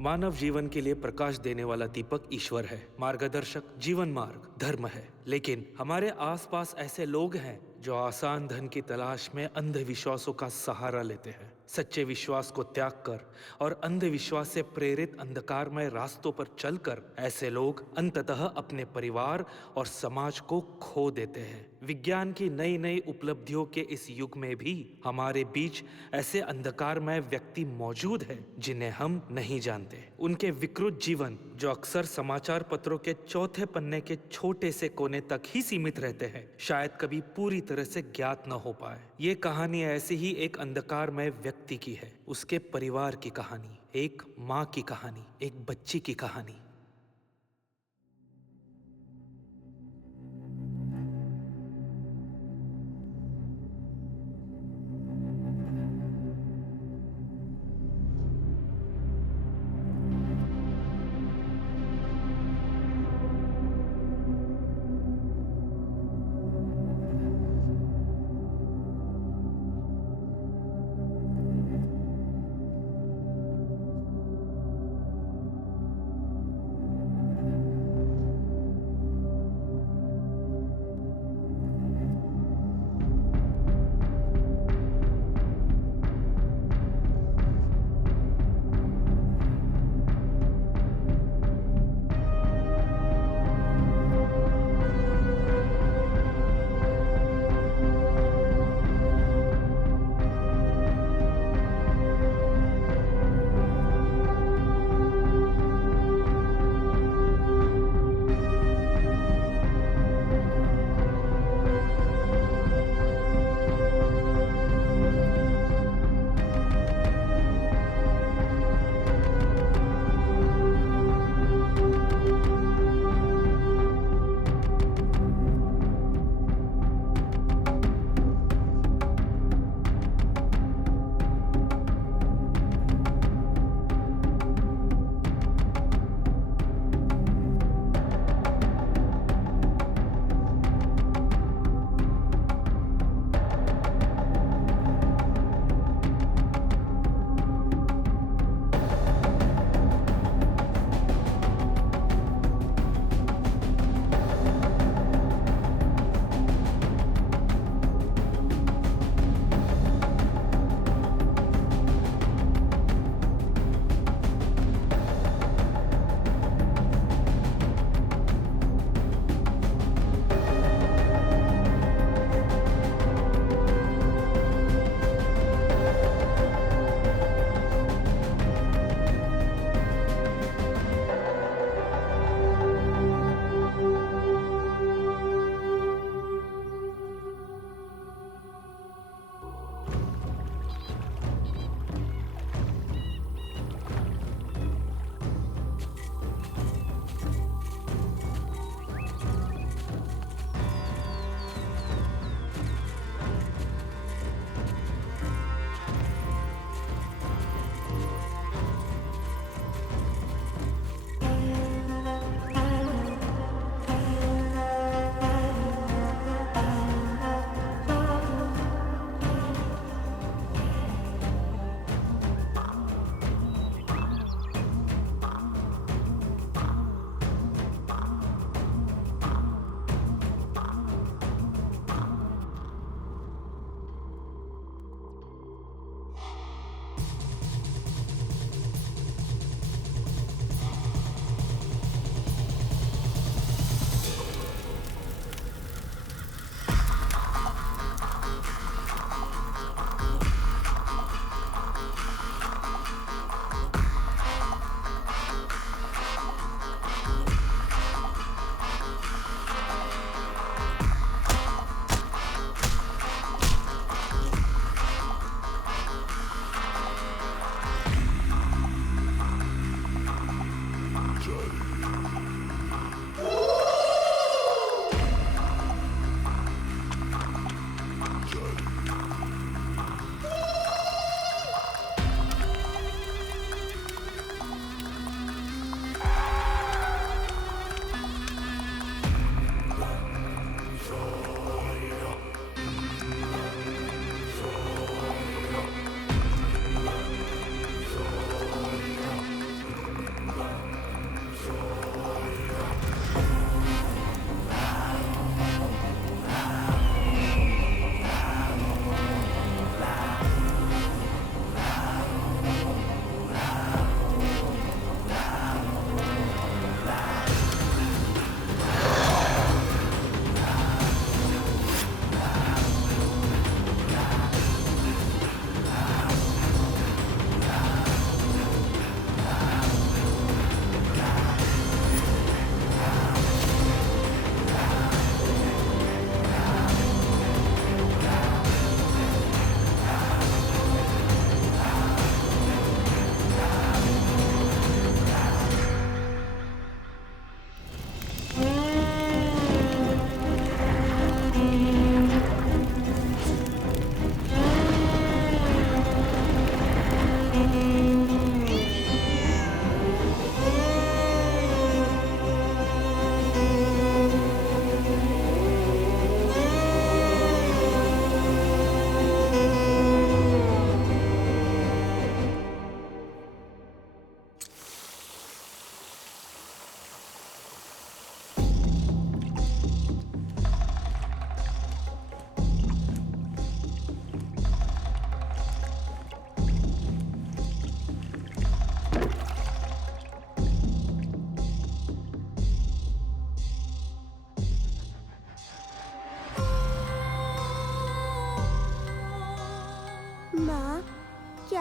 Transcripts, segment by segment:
मानव जीवन के लिए प्रकाश देने वाला दीपक ईश्वर है, मार्गदर्शक जीवन मार्ग धर्म है। लेकिन हमारे आसपास ऐसे लोग हैं जो आसान धन की तलाश में अंधविश्वासों का सहारा लेते हैं। सच्चे विश्वास को त्याग कर और अंधविश्वास से प्रेरित अंधकारमय रास्तों पर चलकर ऐसे लोग अंततः अपने परिवार और समाज को खो देते हैं। विज्ञान की नई नई उपलब्धियों के इस युग में भी हमारे बीच ऐसे अंधकारमय व्यक्ति मौजूद हैं जिन्हें हम नहीं जानते। उनके विकृत जीवन जो अक्सर समाचार पत्रों के चौथे पन्ने के छोटे से कोने तक ही सीमित रहते हैं, शायद कभी पूरी तरह से ज्ञात न हो पाए। ये कहानी ऐसे ही एक अंधकारमय व्यक्ति की है, उसके परिवार की कहानी, एक माँ की कहानी, एक बच्ची की कहानी।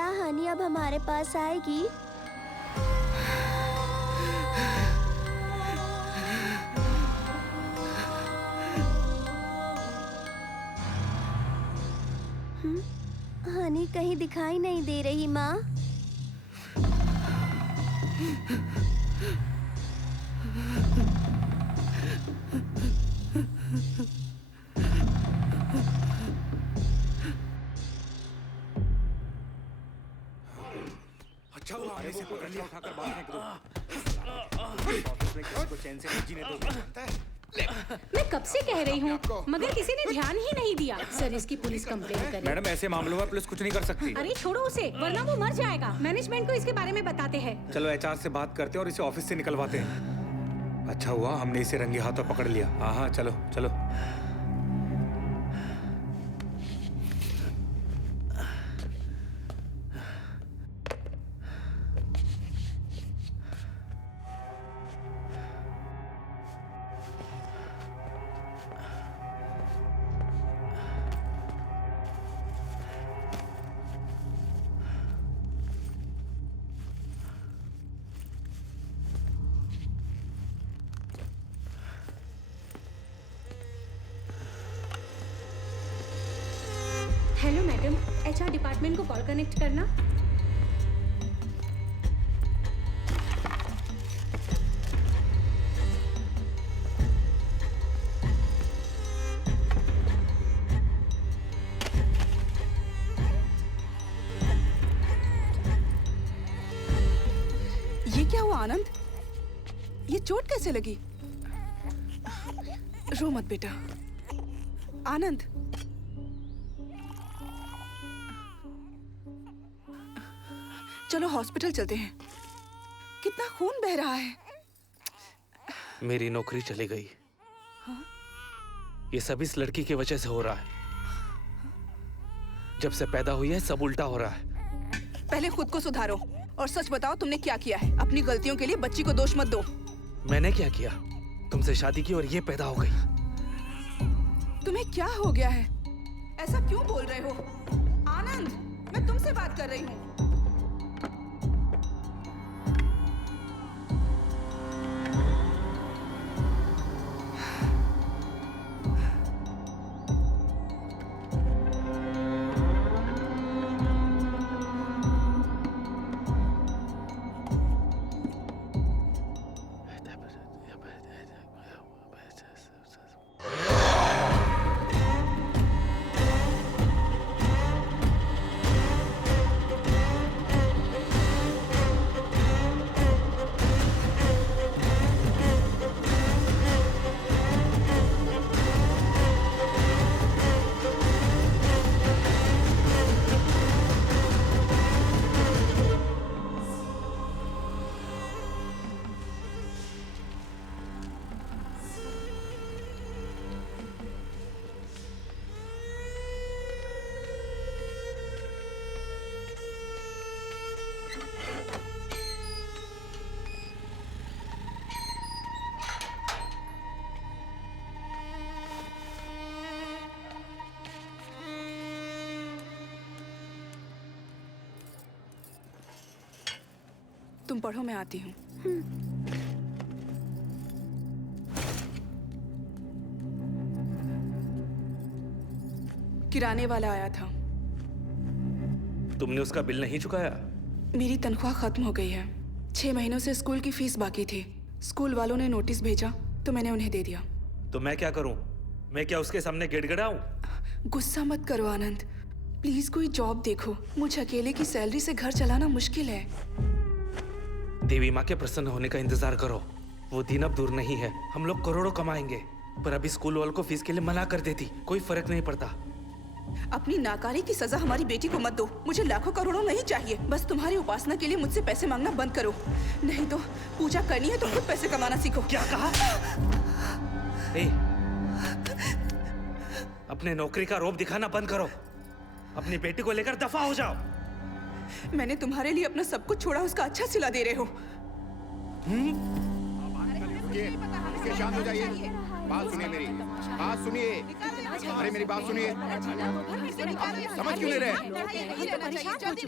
क्या हनी अब हमारे पास आएगी? हनी कहीं दिखाई नहीं दे रही माँ। अच्छा हुआ हमने इसे पकड़ लिया, उठाकर बाहर फेंक दो। ऑफिस में किसी को चैन से नहीं जीने दोगे, जानता है? मैं कब से कह रही हूँ, मगर किसी ने ध्यान ही नहीं दिया। सर, इसकी पुलिस कंप्लेंट करें। मैडम, ऐसे मामलों में पुलिस कुछ नहीं कर सकती। अरे छोड़ो उसे, वरना वो मर जाएगा। मैनेजमेंट को इसके बारे में बताते हैं। चलो एचआर से बात करते हैं और इसे ऑफिस से निकलवाते हैं। अच्छा हुआ हमने इसे रंगे हाथों पकड़ लिया। हाँ हाँ, चलो चलो। हेलो मैडम, एचआर डिपार्टमेंट को कॉल कनेक्ट करना। ये क्या हुआ आनंद? ये चोट कैसे लगी? रो मत बेटा। आनंद, चलो हॉस्पिटल चलते हैं। कितना खून बह रहा है। मेरी नौकरी चली गई। ये सब इस लड़की की वजह से हो रहा है। जब से पैदा हुई है सब उल्टा हो रहा है। पहले खुद को सुधारो और सच बताओ तुमने क्या किया है। अपनी गलतियों के लिए बच्ची को दोष मत दो। मैंने क्या किया? तुमसे शादी की और ये पैदा हो गई। तुम्हें क्या हो गया है? ऐसा क्यों बोल रहे हो? आनंद, मैं तुमसे बात कर रही हूँ। तुम पढ़ो, मैं आती हूँ। किराने वाला आया था। तुमने उसका बिल नहीं चुकाया? मेरी तनख्वाह खत्म हो गई है। 6 महीनों से स्कूल की फीस बाकी थी। स्कूल वालों ने नोटिस भेजा तो मैंने उन्हें दे दिया। तो मैं क्या करूं? मैं क्या उसके सामने गिड़गिड़ाऊं? गुस्सा मत करो आनंद, प्लीज कोई जॉब देखो। मुझे अकेले की सैलरी से घर चलाना मुश्किल है। देवी माँ के प्रसन्न होने का इंतजार करो। वो दिन अब दूर नहीं है। हम लोग करोड़ों कमाएंगे। पर अभी स्कूल वालों को फीस के लिए मना कर देती, कोई फर्क नहीं पड़ता। अपनी नाकानी की सजा हमारी बेटी को मत दो। मुझे लाखों करोड़ों नहीं चाहिए। बस तुम्हारी उपासना के लिए मुझसे पैसे मांगना बंद करो। नहीं तो पूजा करनी है तो खुद पैसे कमाना सीखो। क्या कहा? अपने नौकरी का रौब दिखाना बंद करो। अपनी बेटी को लेकर दफा हो जाओ। मैंने तुम्हारे लिए अपना सब कुछ छोड़ा, उसका अच्छा सिला दे रहे हो। शांत हो जाइए। बात सुनिए मेरी, बात सुनिए। अरे मेरी बात सुनिए, समझ क्यों नहीं रहे?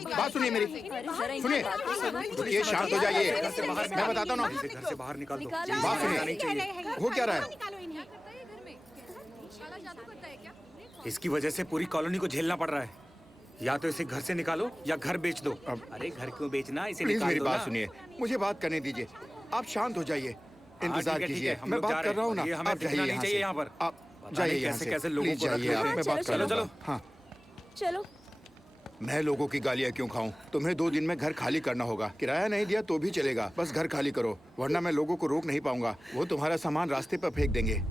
बात सुनिए मेरी, सुनिए, ये शांत हो जाइए, मैं बताता हूँ ना। घर से बाहर निकाल दो। बात सुनिए, हो क्या रहा है? इसकी वजह से पूरी कॉलोनी को झेलना पड़ रहा है। या तो इसे घर से निकालो या घर बेच दो। अरे घर क्यों बेचना, इसे प्लीज निकाल मेरी दो बात ना। सुनिए, मुझे बात करने दीजिए। आप शांत हो जाइए, इंतजार ठीक है, कीजिए, हम मैं लोग जा बात रहे कर रहा हूँ ना। हैं। ये हमें आप दिखना जाइए नहीं यहाँ चाहिए से। यहाँ पर। आप पता जाइए नहीं यहाँ कैसे से, कैसे लोगों प्लीज को रख जाइए लेते आप, हैं। मैं बात कर चलो, लूँगा। चलो। हाँ, चलो। मैं लोगों की गालियाँ क्यों खाऊं? तुम्हें 2 दिन में घर खाली करना होगा। किराया नहीं दिया तो भी चलेगा, बस घर खाली करो, वरना मैं लोगों को रोक नहीं पाऊंगा। वो तुम्हारा सामान रास्ते पर फेंक देंगे।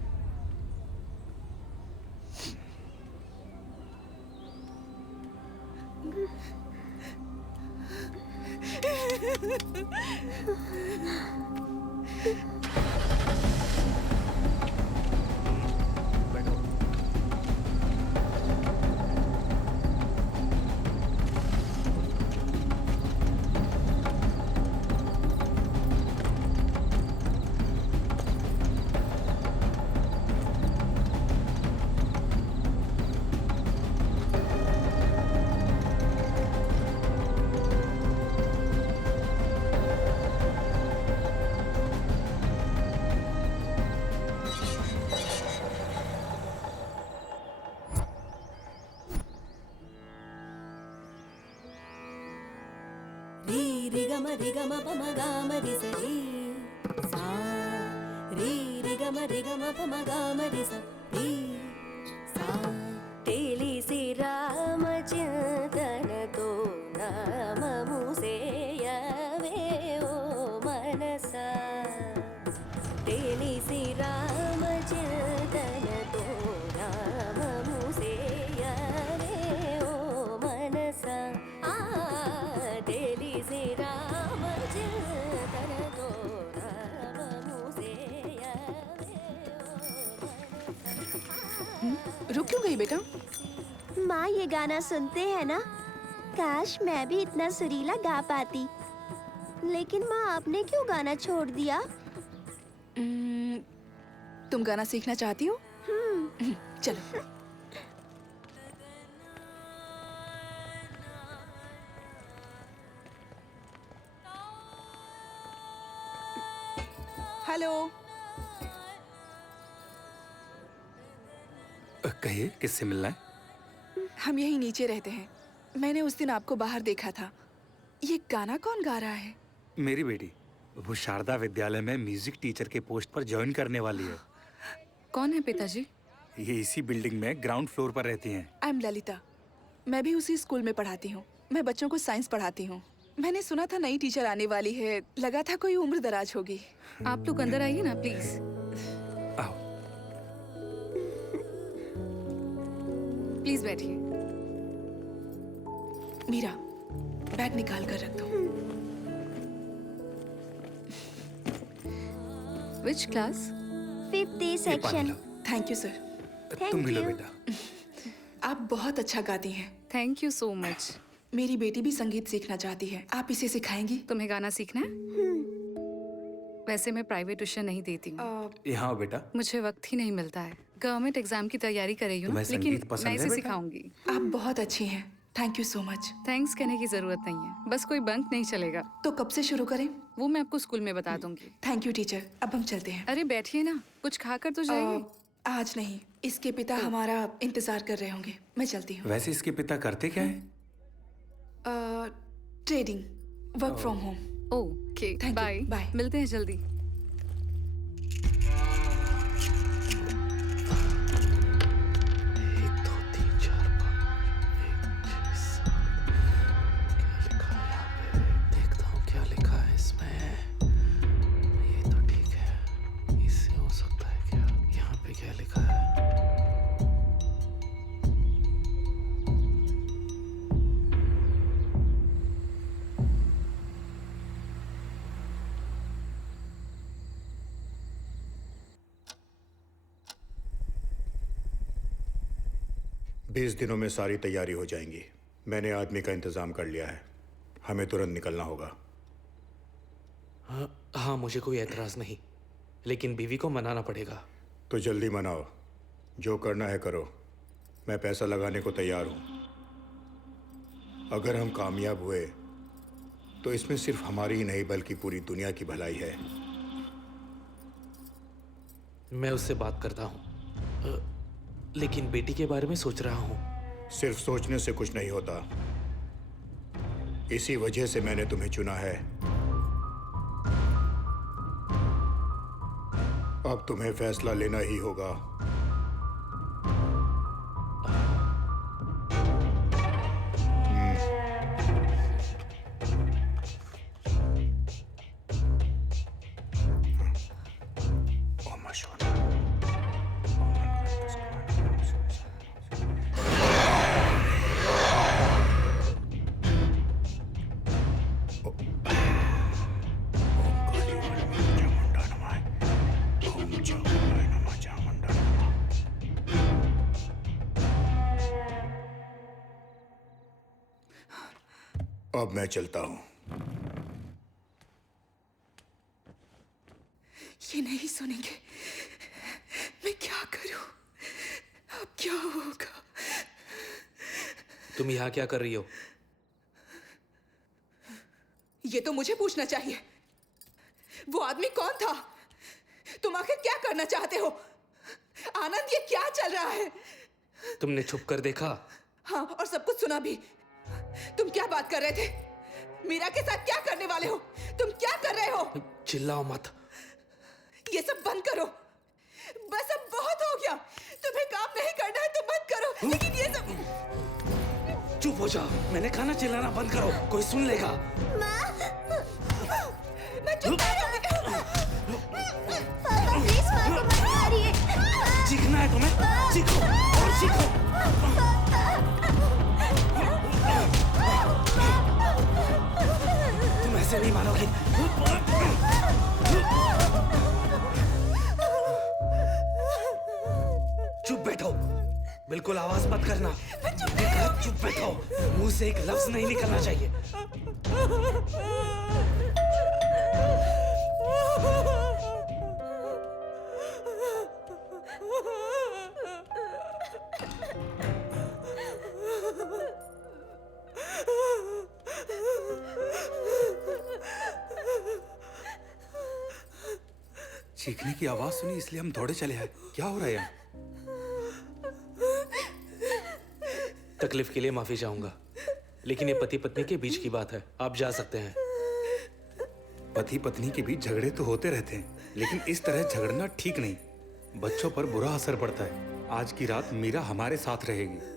री रि ग म रि ग म प म ग म रि स री सा री रि ग म रि ग म प म ग म रि स री सा తెలిసి రామచింతనతో నామము సేయవే ఓ మనసా తెలిసి రామచింతనతో నామము సేయవే ఓ మనసా తెలిసి రామచింతనతో నామము సేయవే रुक क्यों गई बेटा? माँ ये गाना सुनते हैं ना? काश मैं भी इतना सुरीला गा पाती। लेकिन माँ आपने क्यों गाना छोड़ दिया? तुम गाना सीखना चाहती हो? चलो। हेलो। कहिए, किससे मिलना है? हम यहीं नीचे रहते हैं। मैंने उस दिन आपको बाहर देखा था। ये गाना कौन गा रहा है? मेरी बेटी, वो शारदा विद्यालय में म्यूजिक टीचर के पोस्ट पर ज्वाइन करने वाली है। कौन है पिताजी? ये इसी बिल्डिंग में ग्राउंड फ्लोर पर रहती हैं। I am Lalita. मैं भी उसी स्कूल में पढ़ाती हूँ। मैं बच्चों को साइंस पढ़ाती हूँ। मैंने सुना था नई टीचर आने वाली है। लगा था कोई उम्र दराज होगी। आप लोग अंदर आइए ना प्लीज। आओ। प्लीज बैठिए। मीरा, बैग निकाल कर रख दो। Which class? 5th ये पानी section. Low. Thank you sir. तुम भी लो you. बेटा। आप बहुत अच्छा गाती हैं। Thank you so much. मेरी बेटी भी संगीत सीखना चाहती है। आप इसे सिखाएंगी? तुम्हें गाना सीखना है? वैसे मैं प्राइवेट ट्यूशन नहीं देती हूँ। यहाँ आओ बेटा। मुझे वक्त ही नहीं मिलता है। गवर्नमेंट एग्जाम की तैयारी कर रही हूँ, तुम्हें लेकिन संगीत पसंद मैं है इसे बेटा? सिखाऊंगी। आप बहुत अच्छी हैं। Thank you so much. Thanks कहने की जरूरत नहीं है, बस कोई बंक नहीं चलेगा। तो कब से शुरू करें? वो मैं आपको स्कूल में बता दूंगी। Thank you teacher. अब हम चलते हैं। अरे बैठिए ना, कुछ खाकर तो जाइए। आज नहीं, इसके पिता हमारा इंतजार कर रहे होंगे। मैं चलती हूँ। वैसे इसके पिता करते क्या है? Trading, work from home. Okay, Thank you. Bye. Bye. मिलते हैं जल्दी। 1 2 3 4 5 6 7 क्या लिखा है यहाँ पे? देखता हूँ क्या लिखा है इसमें। ये तो ठीक है, इससे हो सकता है क्या? यहाँ पे क्या लिखा है? बीस दिनों में सारी तैयारी हो जाएंगी। मैंने आदमी का इंतजाम कर लिया है। हमें तुरंत निकलना होगा। हाँ, मुझे कोई एतराज नहीं, लेकिन बीवी को मनाना पड़ेगा। तो जल्दी मनाओ। जो करना है करो। मैं पैसा लगाने को तैयार हूं। अगर हम कामयाब हुए तो इसमें सिर्फ हमारी ही नहीं बल्कि पूरी दुनिया की भलाई है। मैं उससे बात करता हूँ, लेकिन बेटी के बारे में सोच रहा हूँ। सिर्फ सोचने से कुछ नहीं होता। इसी वजह से मैंने तुम्हें चुना है। अब तुम्हें फैसला लेना ही होगा। अब मैं चलता हूं। ये नहीं सुनेंगे। मैं क्या करूं? अब क्या होगा? तुम यहाँ क्या कर रही हो? ये तो मुझे पूछना चाहिए। वो आदमी कौन था? तुम आखिर क्या करना चाहते हो? आनंद, ये क्या चल रहा है? तुमने छुप कर देखा? हाँ, और सब कुछ सुना भी। तुम क्या बात कर रहे थे? मीरा के साथ क्या करने वाले हो? तुम क्या कर रहे हो? चिल्लाओ मत। ये सब बंद करो। बस अब बहुत हो गया। तुम्हें काम नहीं करना है तो बंद करो, लेकिन ये सब... चुप हो जाओ। मैंने खाना चिल्लाना बंद करो, कोई सुन लेगा। मैं चुप नहीं रहूंगी। पापा प्लीज माँ को मत मारिए। चीखना है तुम्हें? चीखो और चीखो। तुम ऐसे नहीं मानोगी। चुप बैठो, बिल्कुल आवाज मत करना। चुप बैठो, मुंह से एक लफ्ज नहीं निकलना चाहिए। चीखने की आवाज सुनी इसलिए हम दौड़े चले आए। क्या हो रहा है यहाँ? तकलीफ के लिए माफी चाहूंगा, लेकिन ये पति पत्नी के बीच की बात है। आप जा सकते हैं। पति पत्नी के बीच झगड़े तो होते रहते हैं, लेकिन इस तरह झगड़ना ठीक नहीं। बच्चों पर बुरा असर पड़ता है। आज की रात मीरा हमारे साथ रहेगी।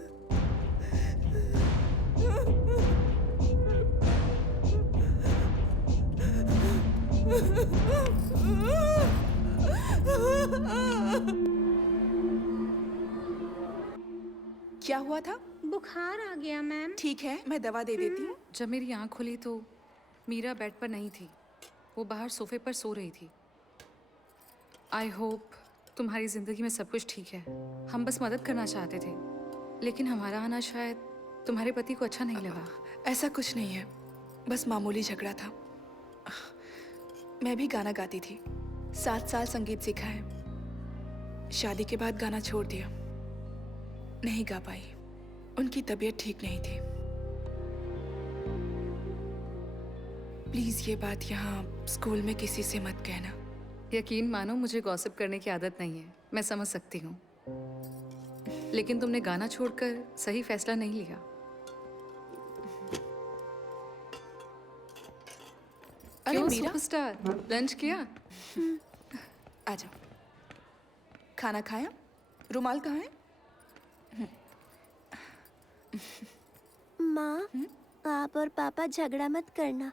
क्या हुआ था? बुखार आ गया मैम। ठीक है, मैं दवा दे देती हूँ। जब मेरी आँख खुली तो मीरा बेड पर नहीं थी, वो बाहर सोफे पर सो रही थी। आई होप तुम्हारी ज़िंदगी में सब कुछ ठीक है। हम बस मदद करना चाहते थे, लेकिन हमारा आना शायद तुम्हारे पति को अच्छा नहीं लगा। ऐसा कुछ नहीं है, बस मामूली झगड़ा था। मैं भी गाना गाती थी, 7 साल संगीत सीखा है। शादी के बाद गाना छोड़ दिया, नहीं गा पाई। उनकी तबीयत ठीक नहीं थी। प्लीज ये बात यहाँ स्कूल में किसी से मत कहना। यकीन मानो, मुझे गॉसिप करने की आदत नहीं है, मैं समझ सकती हूँ। लेकिन तुमने गाना छोड़कर सही फैसला नहीं लिया। अरे क्यों मीरा, सुपरस्टार, लंच किया? आ जाओ। खाना खाया? रुमाल कहाँ है? माँ, आप और पापा झगड़ा मत करना,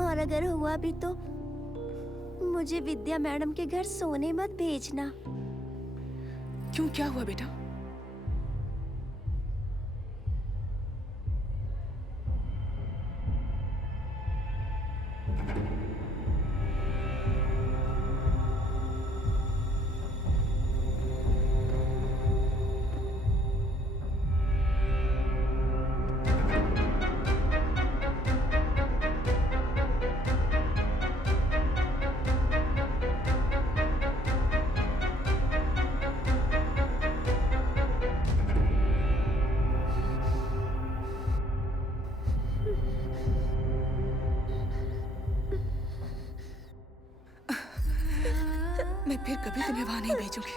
और अगर हुआ भी तो मुझे विद्या मैडम के घर सोने मत भेजना। क्यों, क्या हुआ बेटा? मैं फिर कभी तुम्हें वहां नहीं भेजूंगी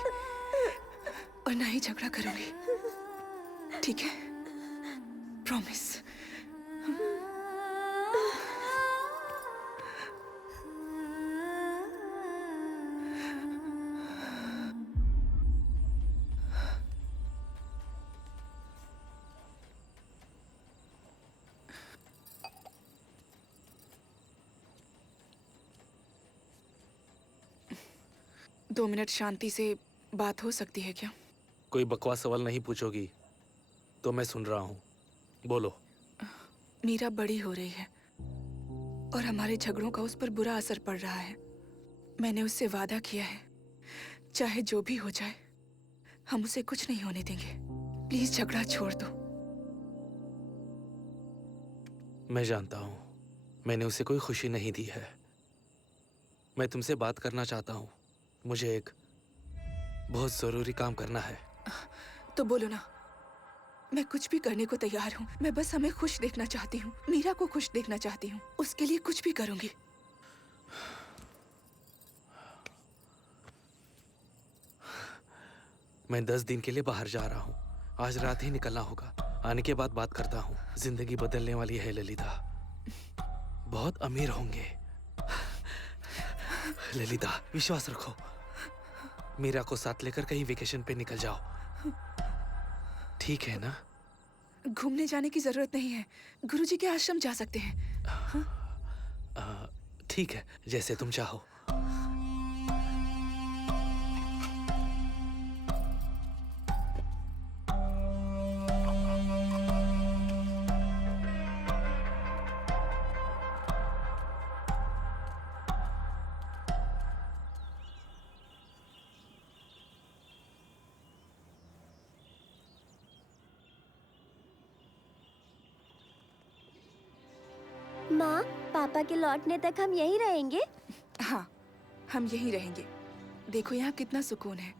और ना ही झगड़ा करूंगी, ठीक है? प्रॉमिस। 2 मिनट शांति से बात हो सकती है क्या? कोई बकवास सवाल नहीं पूछोगी तो मैं सुन रहा हूँ, बोलो। मीरा बड़ी हो रही है और हमारे झगड़ों का उस पर बुरा असर पड़ रहा है। मैंने उससे वादा किया है, चाहे जो भी हो जाए हम उसे कुछ नहीं होने देंगे। प्लीज झगड़ा छोड़ दो। मैं जानता हूँ मैंने उसे कोई खुशी नहीं दी है। मैं तुमसे बात करना चाहता हूँ। मुझे एक बहुत जरूरी काम करना है। तो बोलो ना, मैं कुछ भी करने को तैयार हूँ। मैं बस हमें खुश देखना चाहती हूँ, मीरा को खुश देखना चाहती हूँ। उसके लिए कुछ भी करूंगी। मैं 10 दिन के लिए बाहर जा रहा हूँ। आज रात ही निकलना होगा। आने के बाद बात करता हूँ। जिंदगी बदलने वाली है ललिता। बहुत अमीर होंगे। ललिता विश्वास रखो। मीरा को साथ लेकर कहीं वेकेशन पे निकल जाओ, ठीक है ना? घूमने जाने की जरूरत नहीं है, गुरुजी के आश्रम जा सकते हैं। ठीक है, जैसे तुम चाहो। माँ, पापा के लौटने तक हम यहीं रहेंगे? हाँ, हम यहीं रहेंगे। देखो यहाँ कितना सुकून है।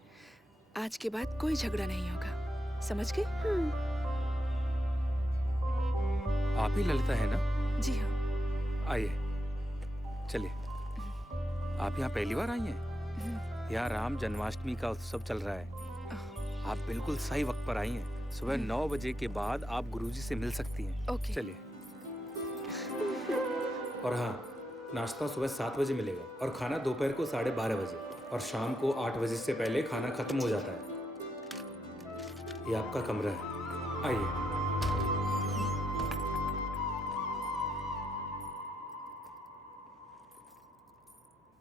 आज के बाद कोई झगड़ा नहीं होगा, समझ गए? आप ही ललिता है ना? जी हाँ। आइए, चलिए। आप यहाँ पहली बार आई हैं? यहाँ राम जन्माष्टमी का उत्सव चल रहा है। आप बिल्कुल सही वक्त पर आई हैं। सुबह 9 बजे के बाद आप गुरुजी से मिल सकती हैं। ओके। चलिए। और हाँ, नाश्ता सुबह 7 बजे मिलेगा और खाना दोपहर को 12:30 बजे और शाम को 8 बजे से पहले खाना खत्म हो जाता है। ये आपका कमरा है, आइए।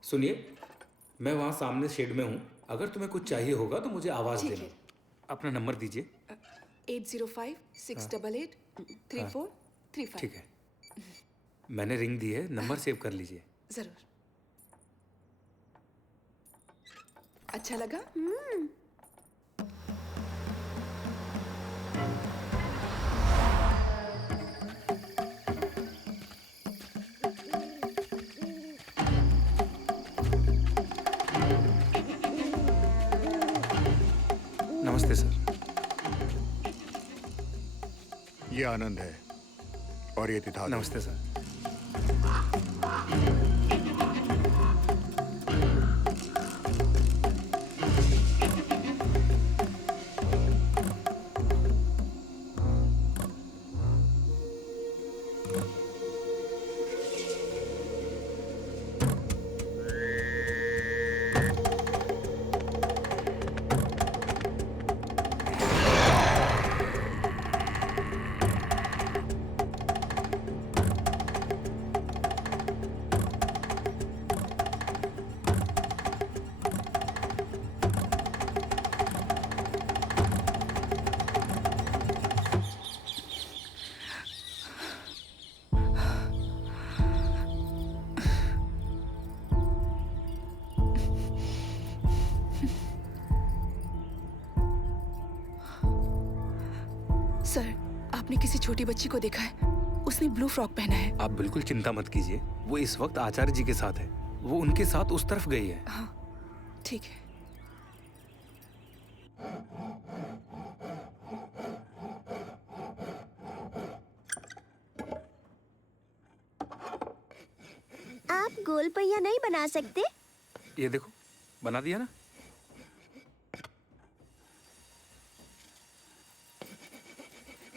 सुनिए, मैं वहाँ सामने शेड में हूँ। अगर तुम्हें कुछ चाहिए होगा तो मुझे आवाज़ ठीक देना। है। अपना नंबर दीजिए। 8056883435। ठीक है, मैंने रिंग दी है, नंबर सेव कर लीजिए। जरूर। अच्छा लगा? नमस्ते सर। ये आनंद है और ये तिथा। नमस्ते सर। सर, आपने किसी छोटी बच्ची को देखा है? उसने ब्लू फ्रॉक पहना है। आप बिल्कुल चिंता मत कीजिए, वो इस वक्त आचार्य जी के साथ है। वो उनके साथ उस तरफ गई है। हाँ, ठीक है। आप गोल पहिया नहीं बना सकते? ये देखो, बना दिया ना?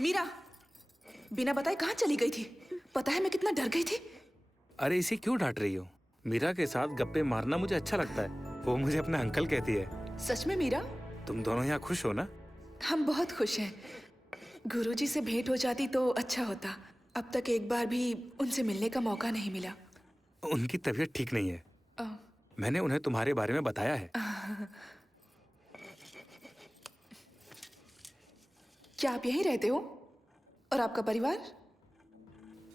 मीरा बिना बताए कहाँ चली गई थी? पता है मैं कितना डर गई थी। अरे इसे क्यों डांट रही हो? मीरा के साथ गप्पे मारना मुझे अच्छा लगता है। वो मुझे अपना अंकल कहती है। सच में मीरा? तुम दोनों यहाँ खुश हो ना? हम बहुत खुश हैं। गुरुजी से भेंट हो जाती तो अच्छा होता। अब तक एक बार भी उनसे मिलने का मौका नहीं मिला। उनकी तबीयत ठीक नहीं है। अ, मैंने उन्हें तुम्हारे बारे में बताया है। क्या आप यहीं रहते हो? और आपका परिवार?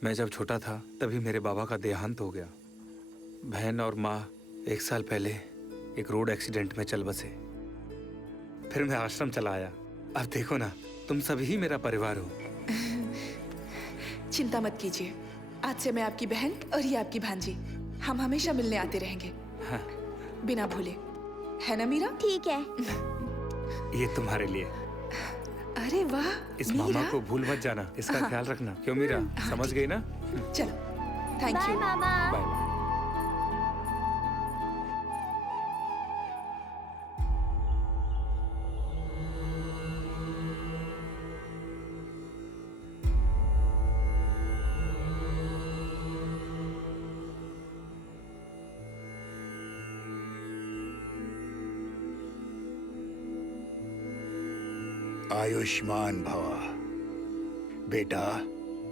मैं जब छोटा था तभी मेरे बाबा का देहांत हो गया। बहन और माँ 1 साल पहले एक रोड एक्सीडेंट में चल बसे। फिर मैं आश्रम चला आया। अब देखो ना, तुम सभी ही मेरा परिवार हो। चिंता मत कीजिए, आज से मैं आपकी बहन और ये आपकी भांजी। हम हमेशा मिलने आते रहेंगे। हाँ। बिना भूले, है ना मीरा? ठीक है। ये तुम्हारे लिए। अरे वाह इस मीरा। मामा को भूल मत जाना, इसका ख्याल रखना। क्यों मीरा, समझ गई ना? चलो, थैंक बाय यू। मामा। Bye bye. आयुष्मान भवा। बेटा,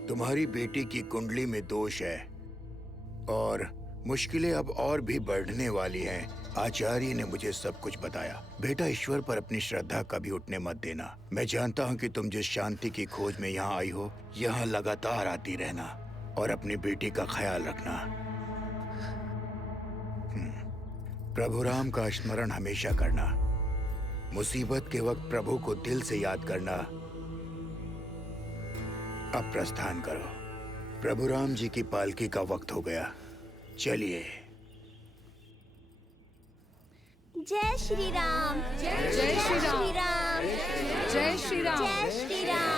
तुम्हारी बेटी की कुंडली में दोष है और मुश्किलें अब और भी बढ़ने वाली हैं। आचार्य ने मुझे सब कुछ बताया। बेटा, ईश्वर पर अपनी श्रद्धा कभी उठने मत देना। मैं जानता हूँ कि तुम जिस शांति की खोज में यहाँ आई हो, यहाँ लगातार आती रहना और अपनी बेटी का ख्याल रखना। प्रभु राम का स्मरण हमेशा करना। मुसीबत के वक्त प्रभु को दिल से याद करना। अब प्रस्थान करो। प्रभु राम जी की पालकी का वक्त हो गया। चलिए। जय श्री राम। जय श्री राम। श्री राम। जय श्री राम। जय श्री राम।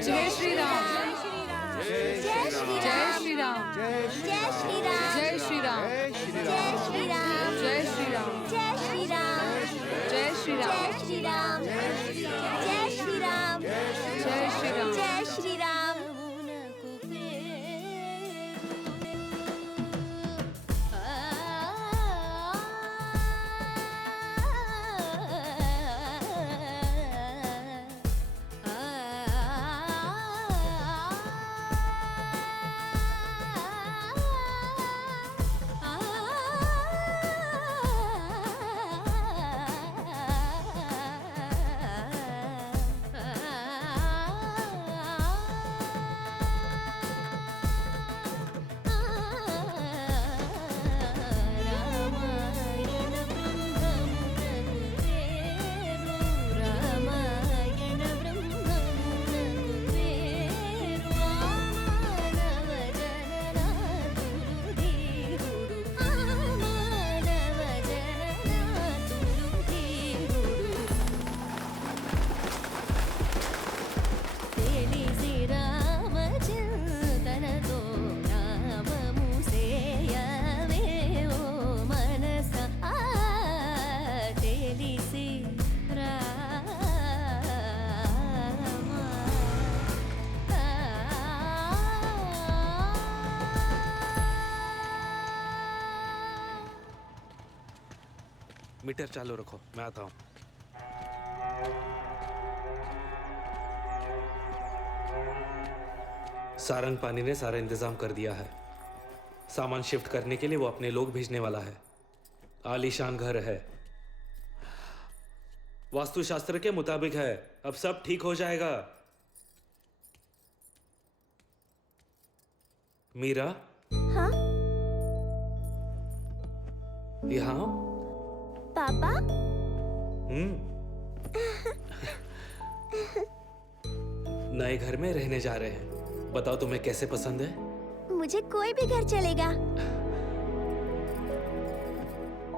जय श्री राम। जय श्री जय श्री राम। जय श्री राम। जय श्री राम। जय श्री राम। जय श्री राम। जय श्री राम। जय श्री राम। जय श्री राम। जय श्री राम। जय श्री राम। जय श्री राम। मीटर चालू रखो, मैं आता हूँ। सारंग पानी ने सारा इंतजाम कर दिया है। सामान शिफ्ट करने के लिए वो अपने लोग भेजने वाला है। आलीशान घर है, वास्तुशास्त्र के मुताबिक है। अब सब ठीक हो जाएगा। मीरा, हाँ यहाँ आओ। पापा। नए घर में रहने जा रहे हैं। बताओ तुम्हें कैसे पसंद है? मुझे कोई भी घर चलेगा।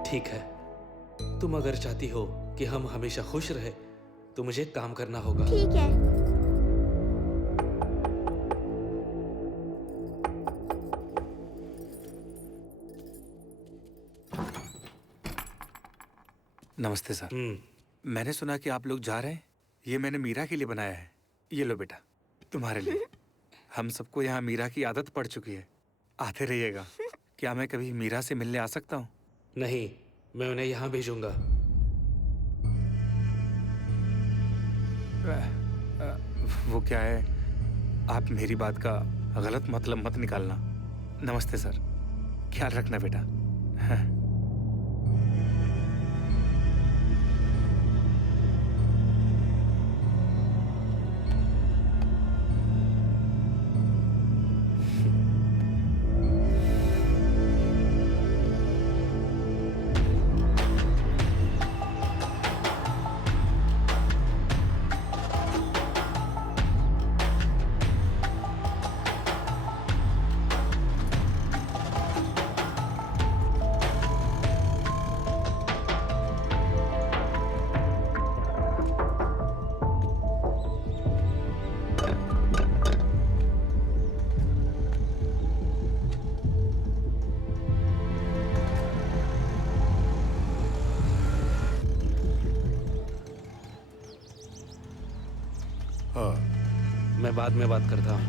ठीक है, तुम अगर चाहती हो कि हम हमेशा खुश रहे तो मुझे काम करना होगा। ठीक है। नमस्ते सर। मैंने सुना कि आप लोग जा रहे हैं। ये मैंने मीरा के लिए बनाया है। ये लो बेटा, तुम्हारे लिए। हम सबको यहाँ मीरा की आदत पड़ चुकी है। आते रहिएगा। क्या मैं कभी मीरा से मिलने आ सकता हूँ? नहीं, मैं उन्हें यहाँ भेजूंगा। वो क्या है, आप मेरी बात का गलत मतलब मत निकालना। नमस्ते सर, ख्याल रखना बेटा। मैं बाद में बात करता हूँ।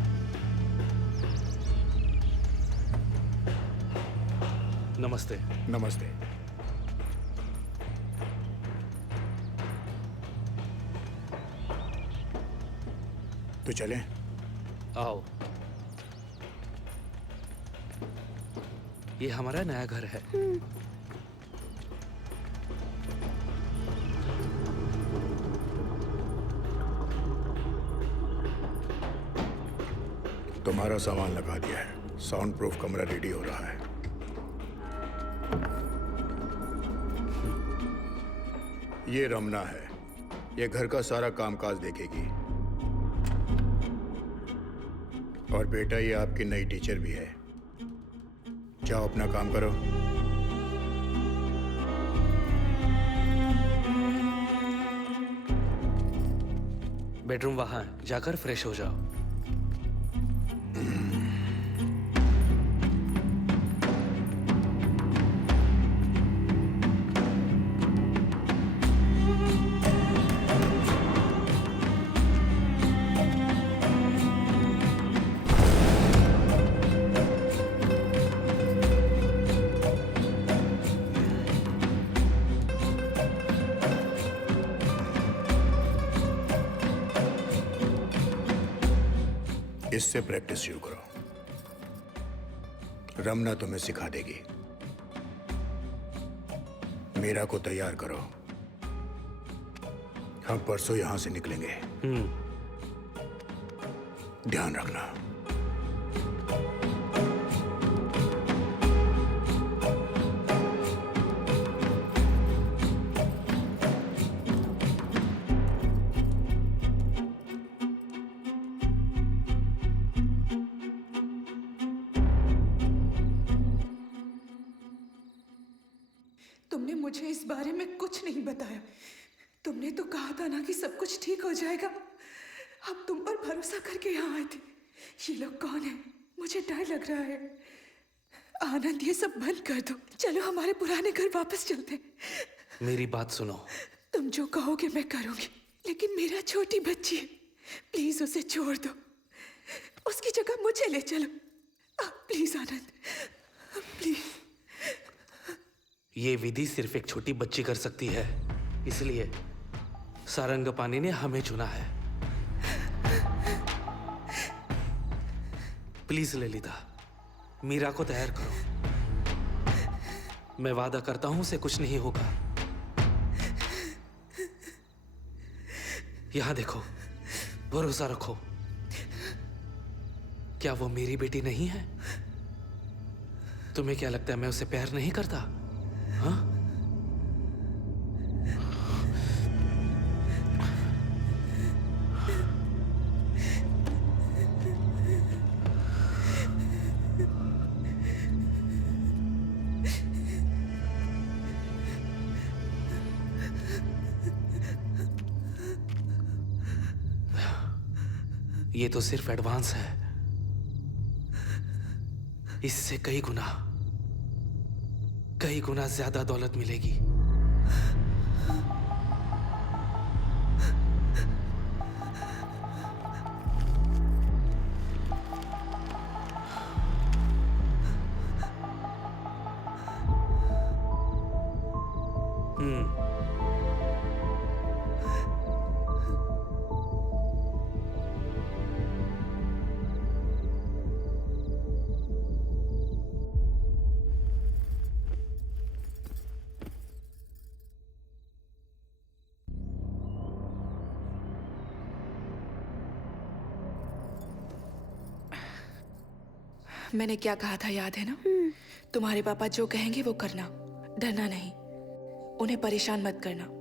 नमस्ते। नमस्ते। तो चलें? आओ। ये हमारा नया घर है। तुम्हारा सामान लगा दिया है। साउंड प्रूफ कमरा रेडी हो रहा है। ये रमना है। ये घर का सारा कामकाज देखेगी। और बेटा, ये आपकी नई टीचर भी है। जाओ अपना काम करो। बेडरूम वहां है, जाकर फ्रेश हो जाओ। इससे प्रैक्टिस शुरू करो। रमना तुम्हें सिखा देगी। मीरा को तैयार करो। हम परसों यहां से निकलेंगे। ध्यान रखना। तुमने मुझे इस बारे में कुछ नहीं बताया। तुमने तो कहा था ना कि सब कुछ ठीक हो जाएगा। हम तुम पर भरोसा करके यहाँ आए थे। ये लोग कौन है? मुझे डर लग रहा है। आनंद, ये सब बंद कर दो। चलो हमारे पुराने घर वापस चलते। मेरी बात सुनो। तुम जो कहोगे मैं करूंगी, लेकिन मेरा छोटी बच्ची है। प्लीज उसे छोड़ दो। उसकी जगह मुझे ले चलो। Please Anand, please. ये विधि सिर्फ एक छोटी बच्ची कर सकती है, इसलिए सारंगपाणि ने हमें चुना है। प्लीज ललिता, मीरा को तैयार करो। मैं वादा करता हूं उसे कुछ नहीं होगा। यहां देखो, भरोसा रखो। क्या वो मेरी बेटी नहीं है? तुम्हें क्या लगता है मैं उसे प्यार नहीं करता? हाँ? ये तो सिर्फ एडवांस है। इससे कई गुना ज्यादा दौलत मिलेगी। मैंने क्या कहा था याद है ना? तुम्हारे पापा जो कहेंगे वो करना, डरना नहीं, उन्हें परेशान मत करना।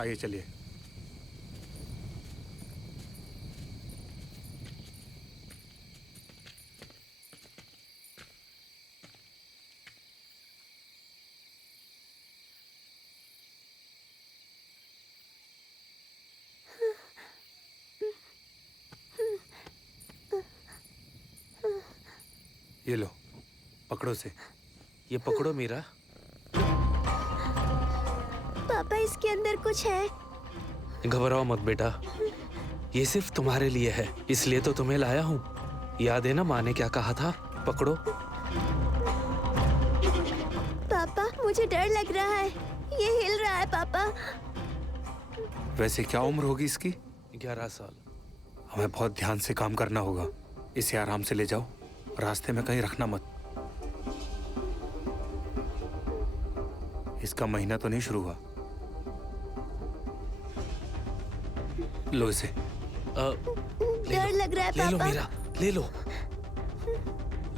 आइए चलिए। ये लो, पकड़ो से। ये पकड़ो मीरा। पापा इसके अंदर कुछ है। घबराओ मत बेटा, ये सिर्फ तुम्हारे लिए है, इसलिए तो तुम्हें लाया हूँ। याद है ना माँ ने क्या कहा था? पकड़ो। पापा मुझे डर लग रहा है, ये हिल रहा है पापा। वैसे क्या उम्र होगी इसकी? 11 साल। हमें बहुत ध्यान से काम करना होगा। इसे आराम से ले जाओ, रास्ते में कहीं रखना मत। इसका महीना तो नहीं शुरू हुआ। लो इसे। डर लग रहा है ले लो पापा। मीरा, ले लो,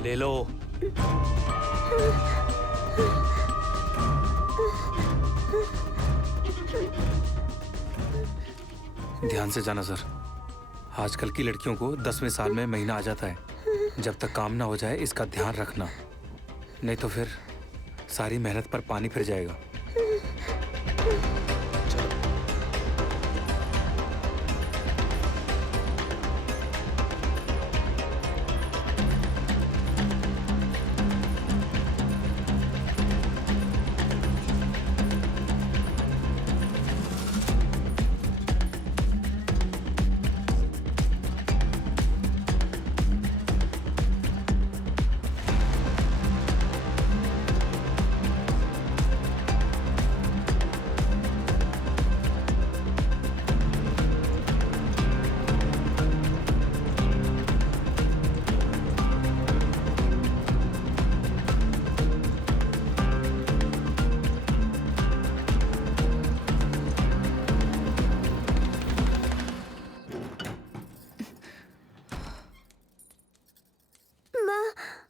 ले लो। ध्यान से जाना सर। आजकल की लड़कियों को 10वें साल में महीना आ जाता है। जब तक काम ना हो जाए इसका ध्यान रखना, नहीं तो फिर सारी मेहनत पर पानी फिर जाएगा।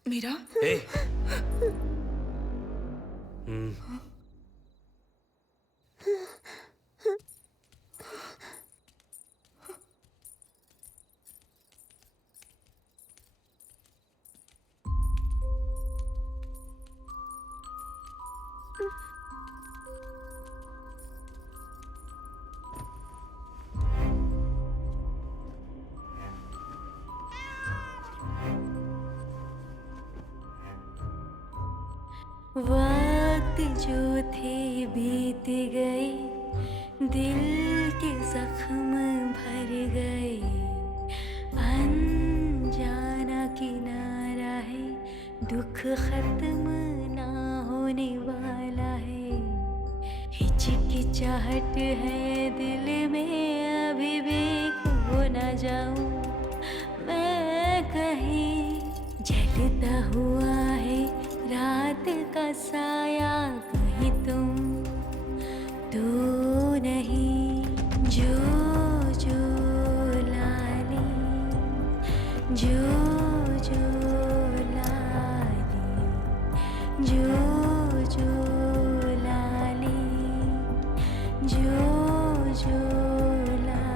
मीरा, ए, हम्म, वक्त जो थे बीत गए, दिल के जख्म भर गए, अनजाना किनारा है, दुख खत्म ना होने वाला है, हिचकिचाहट है दिल में, अभी भी खो ना जाऊं मैं कहीं, जलता हुआ है रात का साया, कहीं तुम तो नहीं, जो जो लाली, जो जो लाली, जो जो लाली, जो जो लाली।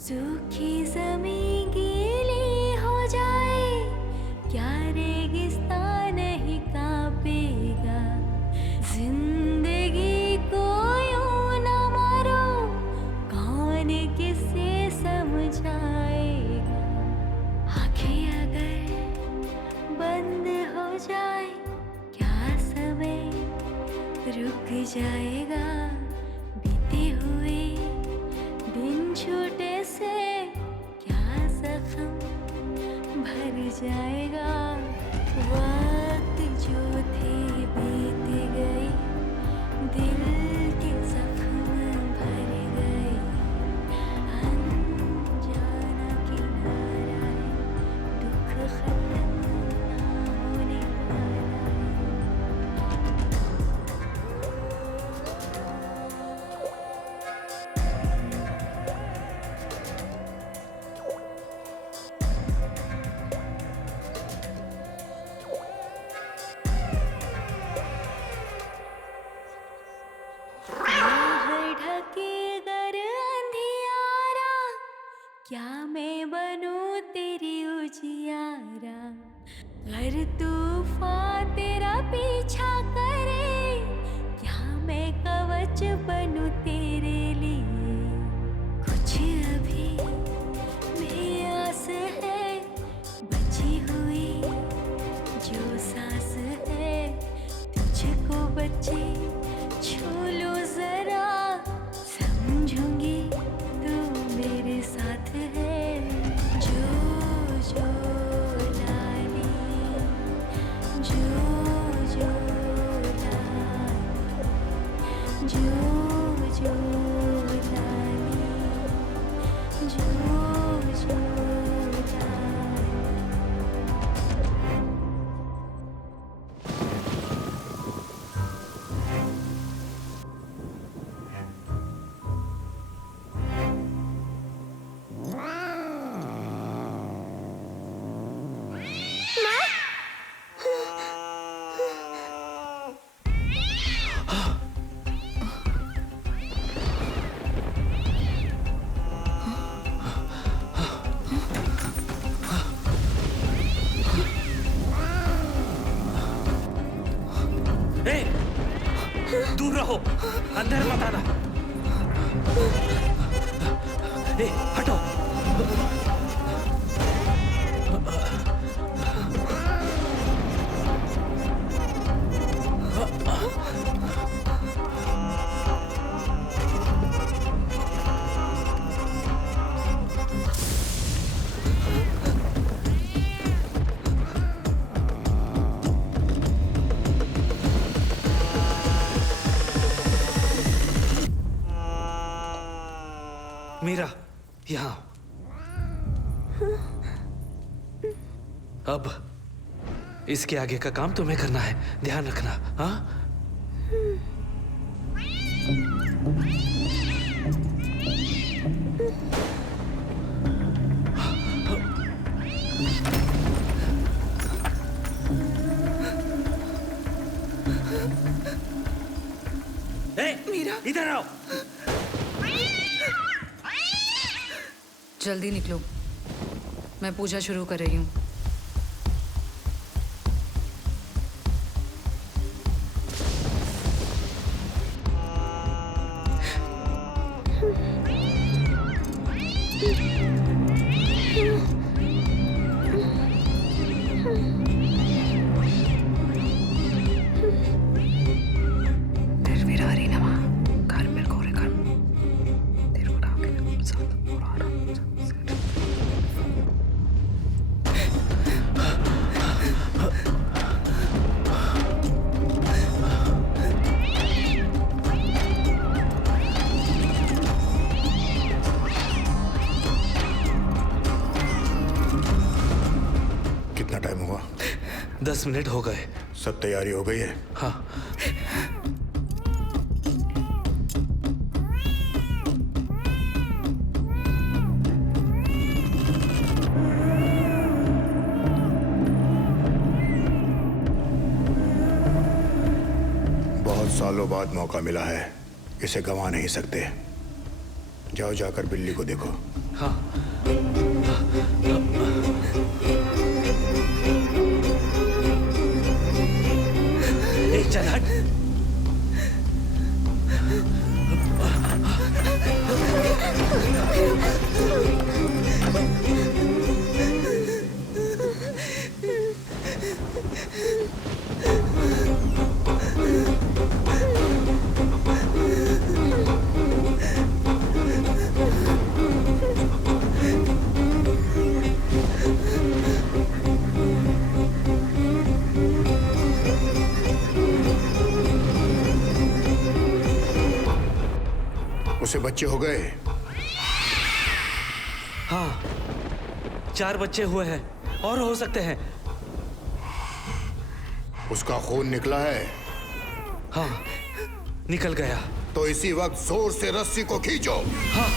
सूखी ज़मीं गीली हो जाए, क्या रेगिस्तान नहीं कांपेगा, जिंदगी को यूं न मारो, कौन किसे समझाएगा, आँखें अगर बंद हो जाए, क्या समय रुक जाएगा, बीते हुए दिन छूटे से क्या जख्म भर जाएगा, वक्त जो थे बीत गए, दिल के जख्म भर गए, अनजाना किनारा है, दुख खत्म ना होने वाला है। बाहर ढके गर अंधियारा, क्या मैं बनूं तेरी उजियारा, घर तूफान तेरा पीछा करे, क्या मैं कवच बनूं तेरे लिए, कुछ अभी भी आस है बची हुई, जो सांस है तुझको बचे, छू लो जरा, समझूंगी तू मेरे साथ है, जो जो लाली, जो जो लाली, जो जो लाली, जो जो लाली। दूर रहो, अंदर मत आना। ए, हटो। मीरा, यहाँ। अब इसके आगे का काम तुम्हें करना है, ध्यान रखना। हाँ? मीरा, इधर आओ। जल्दी निकलो, मैं पूजा शुरू कर रही हूँ। कितना टाइम हुआ? 10 मिनट हो गए। सब तैयारी हो गई है? हाँ। बहुत सालों बाद मौका मिला है, इसे गंवा नहीं सकते। जाओ, जाकर बिल्ली को देखो। हाँ। चल हट। उसे बच्चे हो गए? हाँ, 4 बच्चे हुए हैं और हो सकते हैं। उसका खून निकला है? हाँ, निकल गया। तो इसी वक्त जोर से रस्सी को खींचो। हाँ।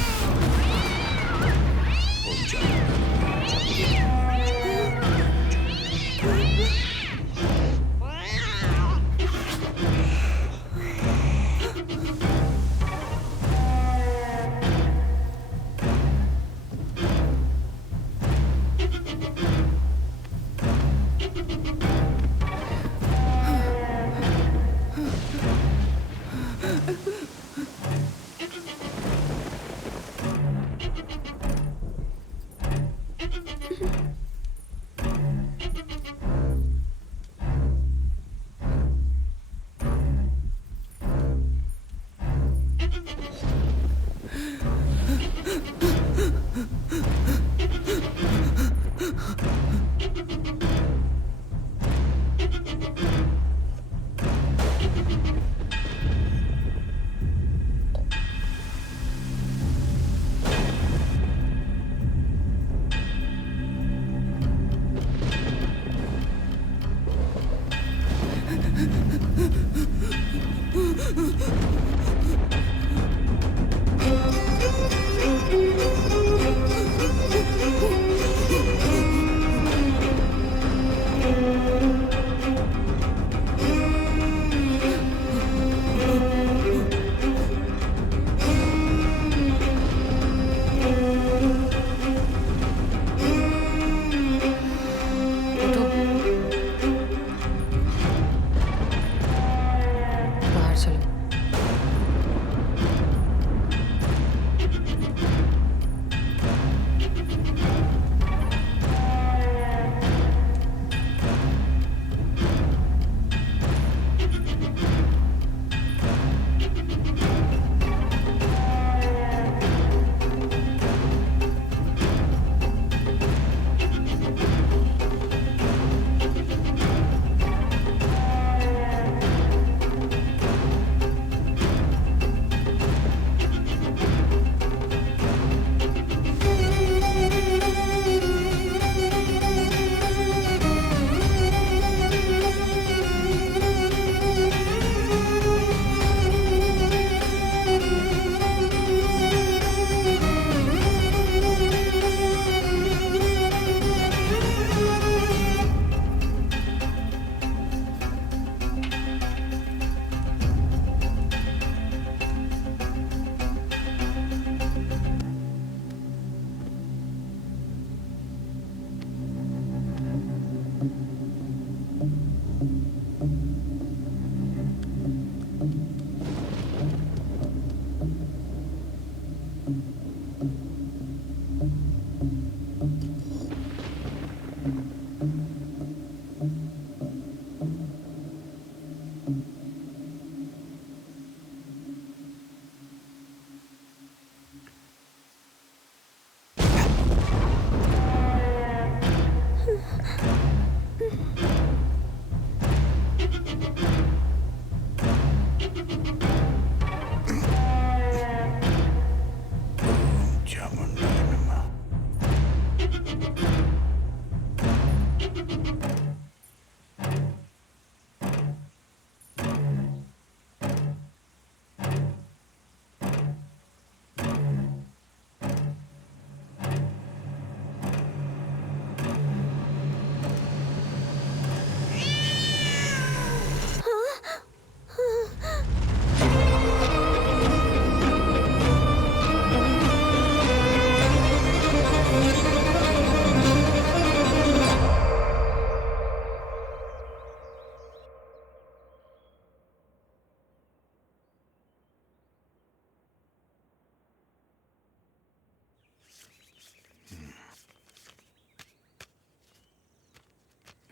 चामुंडाय नमः।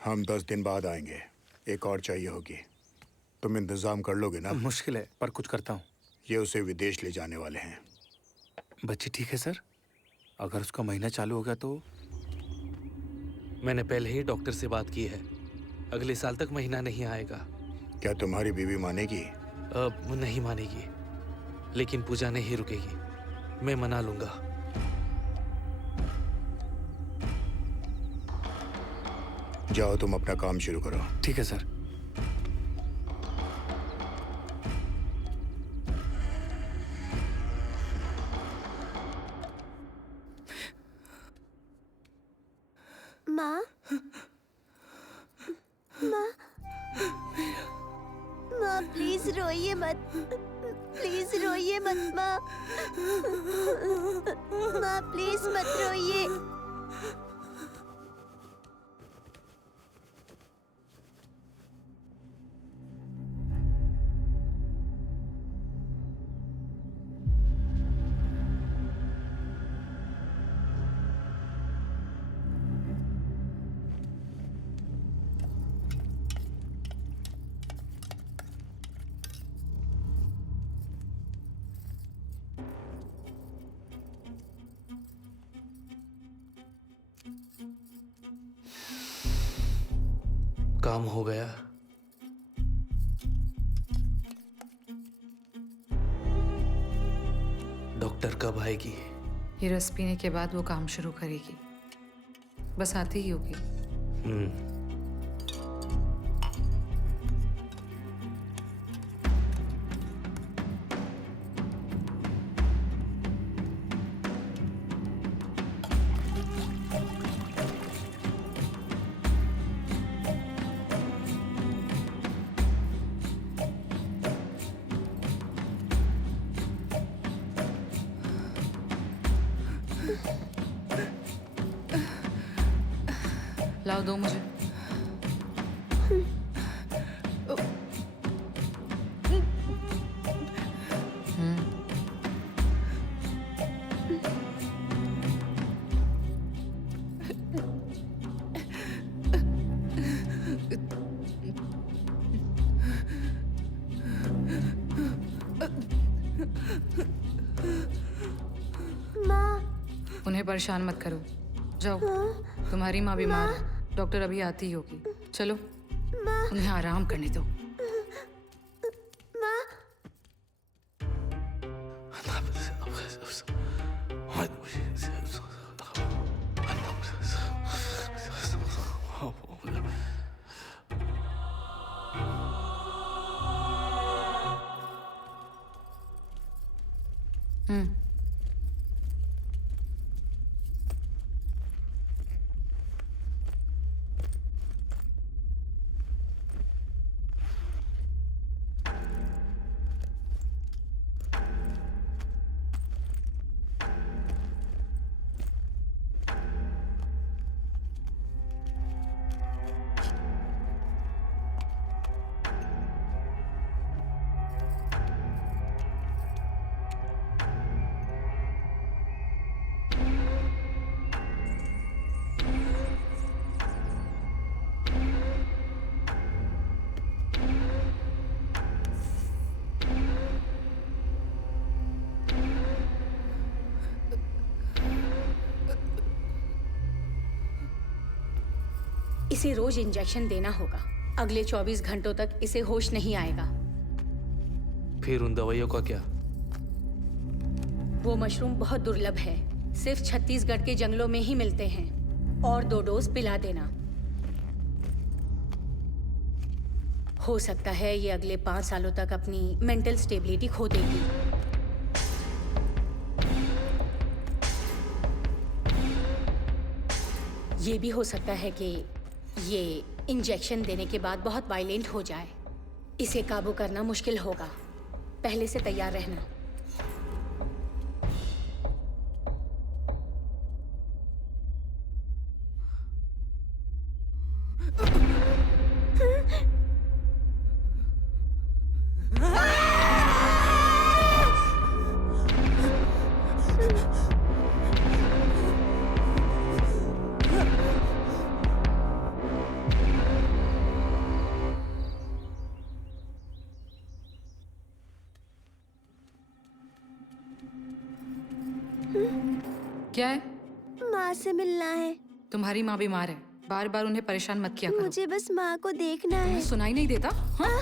हम 10 दिन बाद आएंगे। एक और चाहिए होगी। तुम इंतजाम कर लोगे ना? मुश्किल है पर कुछ करता हूँ। ये उसे विदेश ले जाने वाले हैं। बच्ची ठीक है सर? अगर उसका महीना चालू हो गया तो? मैंने पहले ही डॉक्टर से बात की है। अगले साल तक महीना नहीं आएगा। क्या तुम्हारी बीवी मानेगी? अब नहीं मानेगी, लेकिन पूजा नहीं रुकेगी। मैं मना लूंगा। जाओ, तुम अपना काम शुरू करो। ठीक है सर। माँ, माँ, माँ प्लीज रोइए मत, प्लीज रोइए मत माँ, माँ प्लीज मत रोइए। काम हो गया। डॉक्टर कब आएगी? ये रस पीने के बाद वो काम शुरू करेगी। बस आती ही होगी। लाओ, दो मुझे। उन्हें परेशान मत करो, जाओ। तुम्हारी माँ बीमार है, डॉक्टर अभी आती ही होगी। चलो, उन्हें आराम करने दो। इसे रोज इंजेक्शन देना होगा। अगले 24 घंटों तक इसे होश नहीं आएगा। फिर उन दवाइयों का क्या? वो मशरूम बहुत दुर्लभ है, सिर्फ छत्तीसगढ़ के जंगलों में ही मिलते हैं। और 2 डोज पिला देना। हो सकता है ये अगले 5 सालों तक अपनी मेंटल स्टेबिलिटी खो देगी। ये भी हो सकता है कि ये इंजेक्शन देने के बाद बहुत वायलेंट हो जाए। इसे काबू करना मुश्किल होगा। पहले से तैयार रहना। क्या है? माँ से मिलना है। तुम्हारी माँ बीमार है, बार बार उन्हें परेशान मत किया करो। मुझे बस माँ को देखना है। तुम्हें सुनाई नहीं देता? हाँ?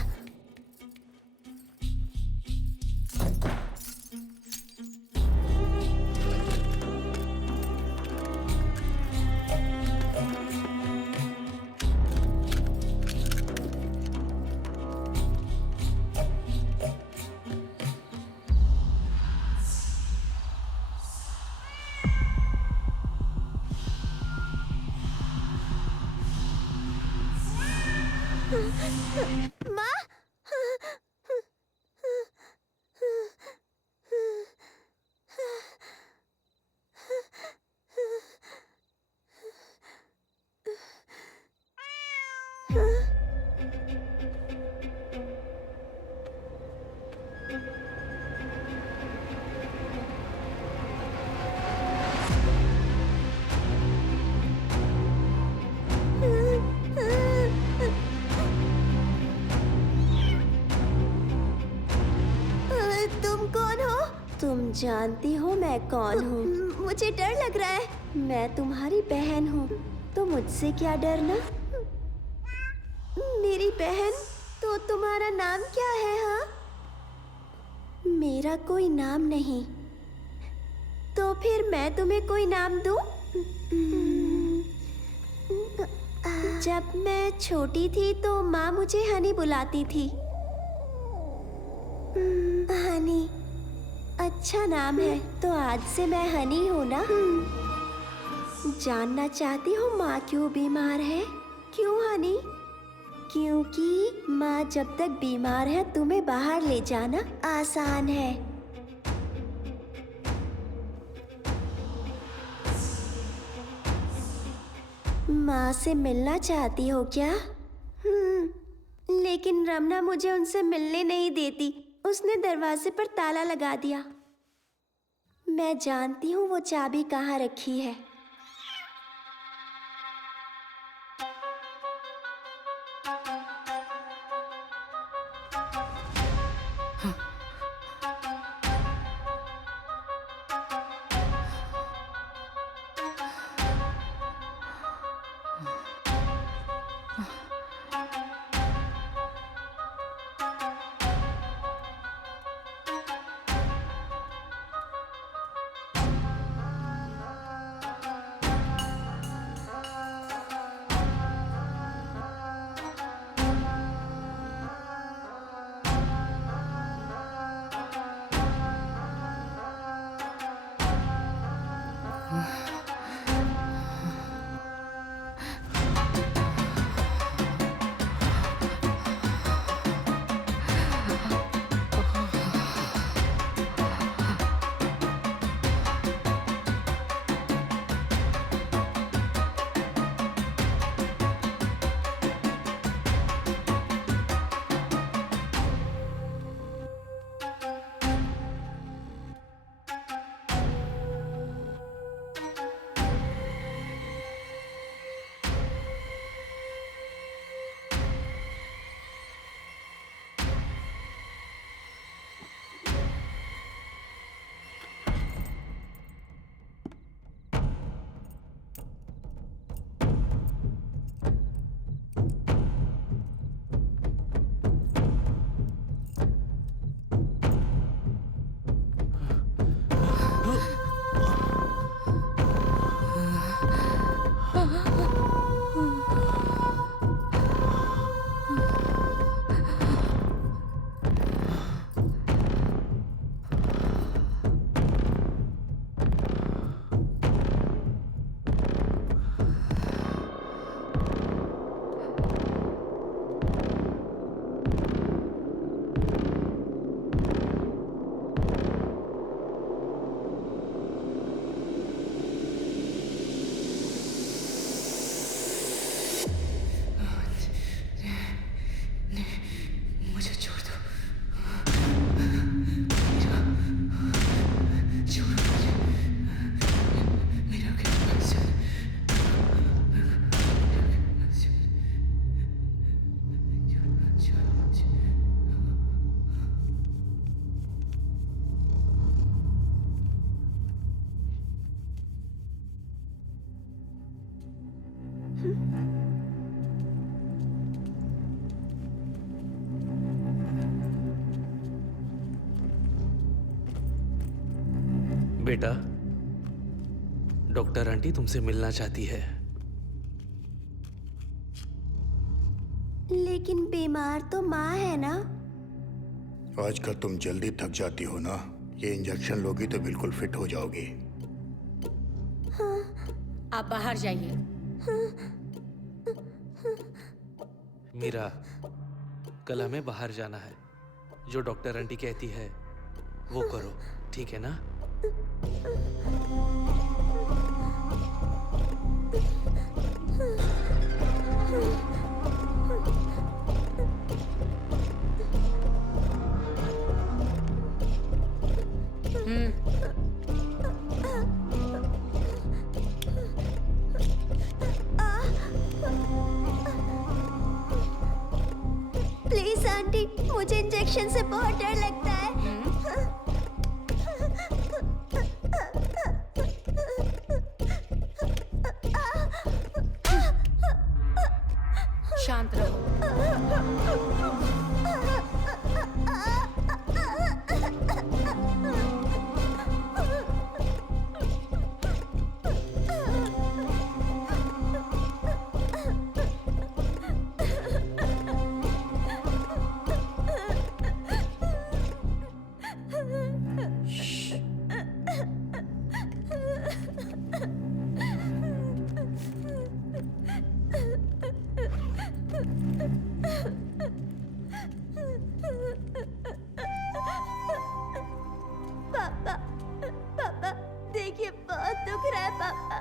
माँ, तुम कौन हो? तुम जानती हो मैं कौन हूँ? मुझे डर लग रहा है। मैं तुम्हारी बहन हूँ, तो मुझसे क्या डरना? मेरी बहन? तो तुम्हारा नाम क्या है? हाँ, मेरा कोई नाम नहीं। तो फिर मैं तुम्हें कोई नाम दूँ? जब मैं छोटी थी तो माँ मुझे हनी बुलाती थी। हनी, अच्छा नाम है। तो आज से मैं हनी हूँ ना? जानना चाहती हो माँ क्यों बीमार है? क्यों हनी? क्योंकि माँ जब तक बीमार है तुम्हें बाहर ले जाना आसान है। माँ से मिलना चाहती हो क्या? लेकिन रमना मुझे उनसे मिलने नहीं देती। उसने दरवाजे पर ताला लगा दिया। मैं जानती हूँ वो चाबी कहाँ रखी है। बेटा, डॉक्टर आंटी तुमसे मिलना चाहती है। लेकिन बीमार तो माँ है ना। आजकल तुम जल्दी थक जाती हो ना। ये इंजेक्शन लोगी तो बिल्कुल फिट हो जाओगी। आप बाहर जाइए। मीरा, कल हमें बाहर जाना है। जो डॉक्टर आंटी कहती है वो करो, ठीक है ना? प्लीज आंटी, मुझे इंजेक्शन से बहुत डर लगता है। शांत रहो। पापा, पापा, देखिए बहुत दुख रहा है पापा।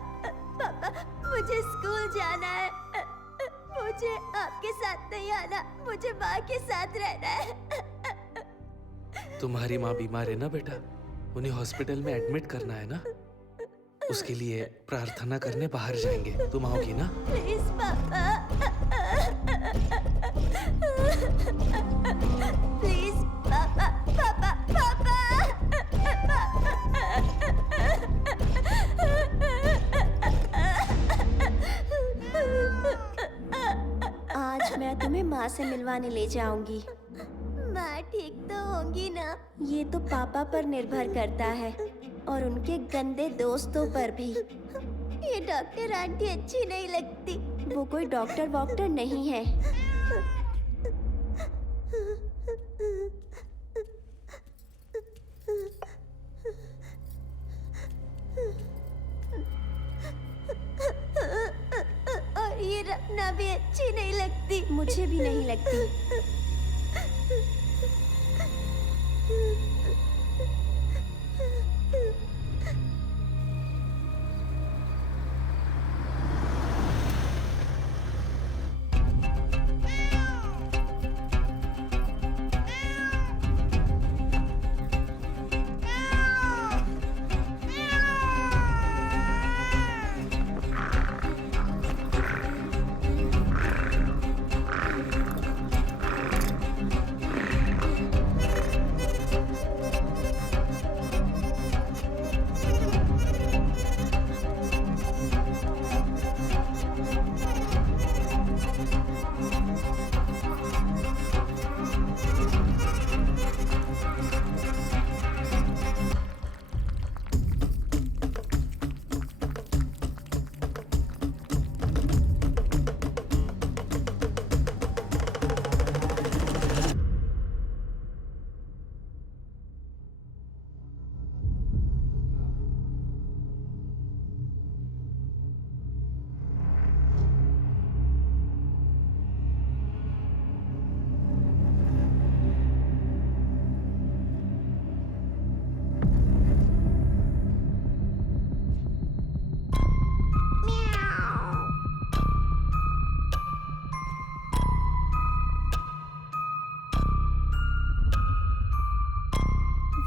पापा, मुझे स्कूल जाना है। मुझे आपके साथ नहीं आना, मुझे माँ के साथ रहना है। तुम्हारी माँ बीमार है ना बेटा, उन्हें हॉस्पिटल में एडमिट करना है ना। उसके लिए प्रार्थना करने बाहर जाएंगे। तुम आओगी ना? प्लीज पापा, प्लीज पापा, पापा, पापा। आज मैं तुम्हें माँ से मिलवाने ले जाऊंगी। माँ ठीक तो होंगी ना? ये तो पापा पर निर्भर करता है और उनके गंदे दोस्तों पर भी। ये डॉक्टर आंटी अच्छी नहीं लगती। वो कोई डॉक्टर वॉक्टर नहीं है। और ये रखना भी अच्छी नहीं लगती। मुझे भी नहीं लगती।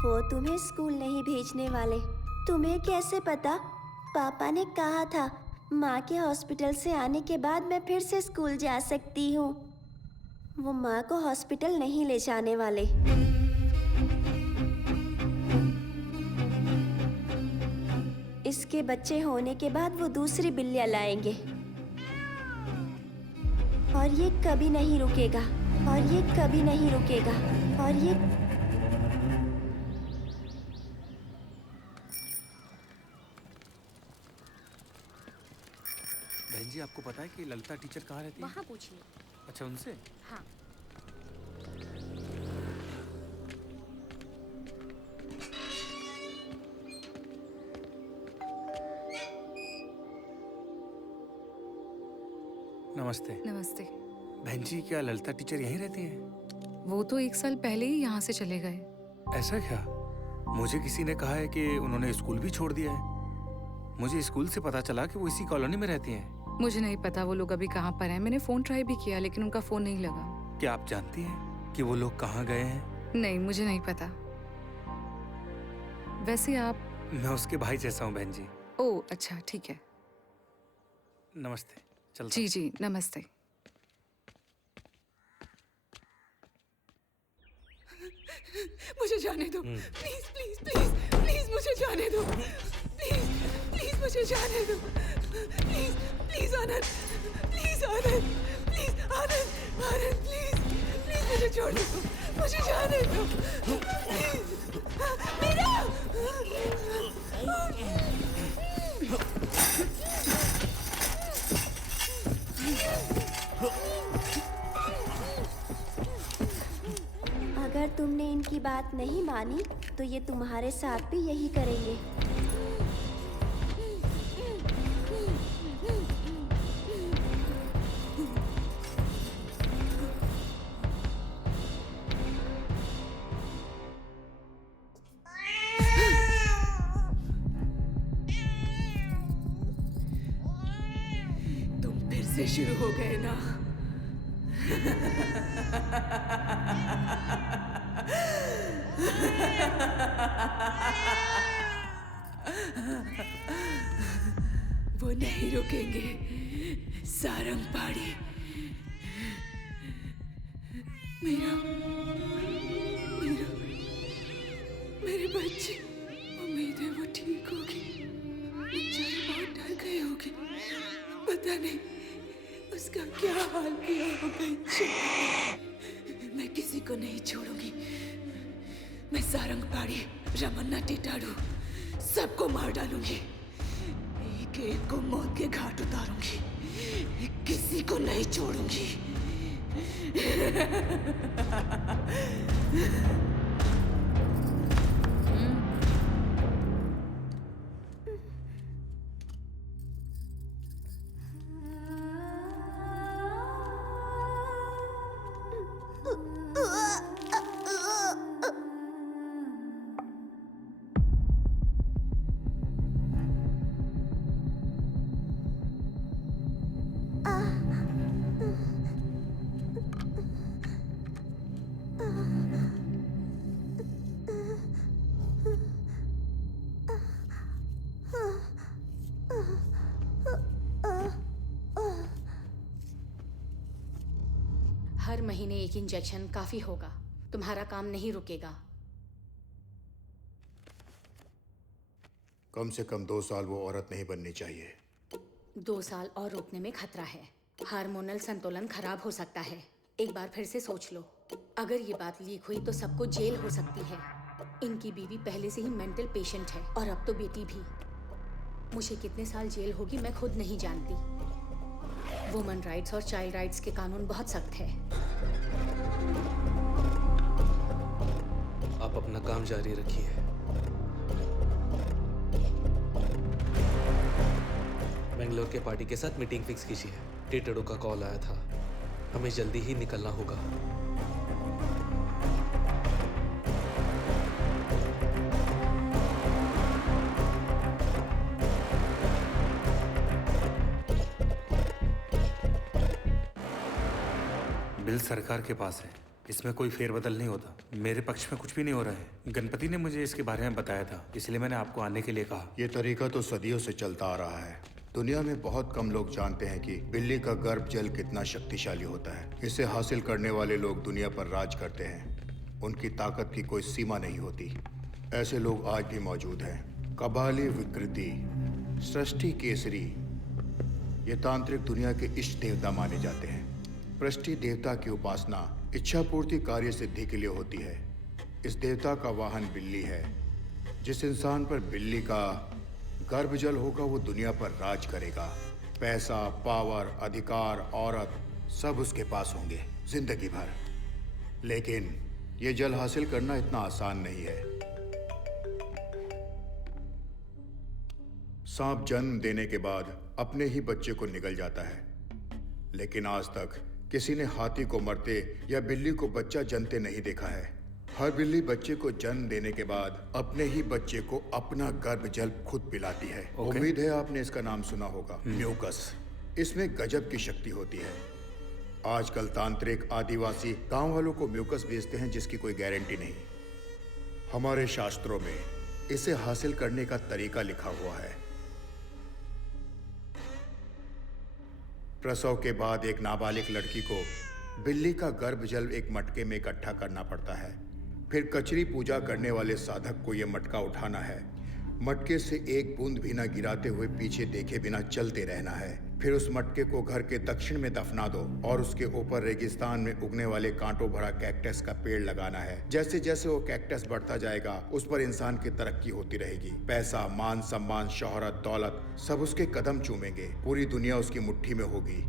वो तुम्हें स्कूल नहीं भेजने वाले। तुम्हें कैसे पता? पापा ने कहा था माँ के हॉस्पिटल से आने के बाद मैं फिर से स्कूल जा सकती हूँ। वो माँ को हॉस्पिटल नहीं ले जाने वाले। इसके बच्चे होने के बाद वो दूसरी बिल्लियाँ लाएंगे और ये कभी नहीं रुकेगा, और ये कभी नहीं रुकेगा, और ये बहन जी, आपको पता है कि ललिता टीचर कहाँ रहती है? वहाँ पूछिए। अच्छा, उनसे? हाँ। नमस्ते। नमस्ते। बहन जी, क्या ललिता टीचर यहीं रहती हैं? वो तो 1 साल पहले ही यहाँ से चले गए। ऐसा क्या? मुझे किसी ने कहा है कि उन्होंने स्कूल भी छोड़ दिया है। मुझे स्कूल से पता चला कि वो इसी कॉलोनी में रहती हैं। मुझे नहीं पता वो लोग अभी कहाँ पर हैं। मैंने फ़ोन ट्राई भी किया लेकिन उनका फ़ोन नहीं लगा। क्या आप जानती हैं कि वो लोग कहाँ गए हैं? नहीं, मुझे नहीं पता। वैसे आप? मैं उसके भाई जैसा हूँ बहन जी। ओह अच्छा, ठीक है। नमस्ते, चलता जी जी, नमस्ते। मुझे जाने दो, प्लीज प्लीज प्लीज प्लीज मुझे जाने दो, प्लीज प्लीज मुझे जाने दो, please please Anand, please Anand, please Anand, Anand please please मुझे छोड़ दो, मुझे जाने दो, प्लीज मीरा। अगर तुमने इनकी बात नहीं मानी तो ये तुम्हारे साथ भी यही करेंगे। तुम फिर से शुरू हो गए ना? वो नहीं रुकेंगे, सारंग पाड़ी। मेरा मेरा मेरे बच्चे, उम्मीद है वो ठीक होगी। बेचारे बहुत डर गए होंगे, पता नहीं उसका क्या हाल किया होगा। मैं किसी को नहीं छोड़ूंगी। मैं सारंग पाड़ी, रमन्ना टिटाड़ू सबको मार डालूंगी। एक एक को मौत के घाट उतारूंगी, किसी को नहीं छोड़ूंगी। हर महीने एक इंजेक्शन काफी होगा। तुम्हारा काम नहीं रुकेगा। कम से कम 2 साल वो औरत नहीं बननी चाहिए। 2 साल और रोकने में खतरा है। हार्मोनल संतुलन खराब हो सकता है। एक बार फिर से सोच लो। अगर ये बात लीक हुई तो सबको जेल हो सकती है। इनकी बीवी पहले से ही मेंटल पेशेंट है और अब तो बेटी भी। मुझे कितने साल जेल होगी मैं खुद नहीं जानती। वुमन राइट्स और चाइल्ड राइट्स के कानून बहुत सख्त है। आप अपना काम जारी रखिए। बेंगलोर के पार्टी के साथ मीटिंग फिक्स कीजिए। टिटड़ू का कॉल आया था, हमें जल्दी ही निकलना होगा। बिल सरकार के पास है, इसमें कोई फेरबदल नहीं होता। मेरे पक्ष में कुछ भी नहीं हो रहा है। गणपति ने मुझे इसके बारे में बताया था, इसलिए मैंने आपको आने के लिए कहा। ये तरीका तो सदियों से चलता आ रहा है। दुनिया में बहुत कम लोग जानते हैं कि बिल्ली का गर्भ जल कितना शक्तिशाली होता है। इसे हासिल करने वाले लोग दुनिया पर राज करते हैं। उनकी ताकत की कोई सीमा नहीं होती। ऐसे लोग आज भी मौजूद हैं। कबाली विकृति, सृष्टि केसरी, ये तांत्रिक दुनिया के इष्ट देवता माने जाते हैं। पृष्टि देवता की उपासना इच्छा पूर्ति कार्य सिद्धि के लिए होती है। इस देवता का वाहन बिल्ली है। जिस इंसान पर बिल्ली का गर्भजल होगा वो दुनिया पर राज करेगा। पैसा, पावर, अधिकार, औरत सब उसके पास होंगे जिंदगी भर। लेकिन ये जल हासिल करना इतना आसान नहीं है। सांप जन्म देने के बाद अपने ही बच्चे को निगल जाता है, लेकिन आज तक किसी ने हाथी को मरते या बिल्ली को बच्चा जनते नहीं देखा है। हर बिल्ली बच्चे को जन्म देने के बाद अपने ही बच्चे को अपना गर्भ जल खुद पिलाती है। उम्मीद है आपने इसका नाम सुना होगा, म्यूकस। इसमें गजब की शक्ति होती है। आजकल तांत्रिक आदिवासी गांव वालों को म्यूकस बेचते हैं जिसकी कोई गारंटी नहीं। हमारे शास्त्रों में इसे हासिल करने का तरीका लिखा हुआ है। प्रसव के बाद एक नाबालिग लड़की को बिल्ली का गर्भ जल एक मटके में इकट्ठा करना पड़ता है। फिर कचरी पूजा करने वाले साधक को यह मटका उठाना है। मटके से एक बूंद भी ना गिराते हुए पीछे देखे बिना चलते रहना है। फिर उस मटके को घर के दक्षिण में दफना दो और उसके ऊपर रेगिस्तान में उगने वाले कांटों भरा कैक्टस का पेड़ लगाना है। जैसे जैसे वो कैक्टस बढ़ता जाएगा उस पर इंसान की तरक्की होती रहेगी। पैसा, मान सम्मान, शोहरत, दौलत सब उसके कदम चूमेंगे। पूरी दुनिया उसकी मुट्ठी में होगी।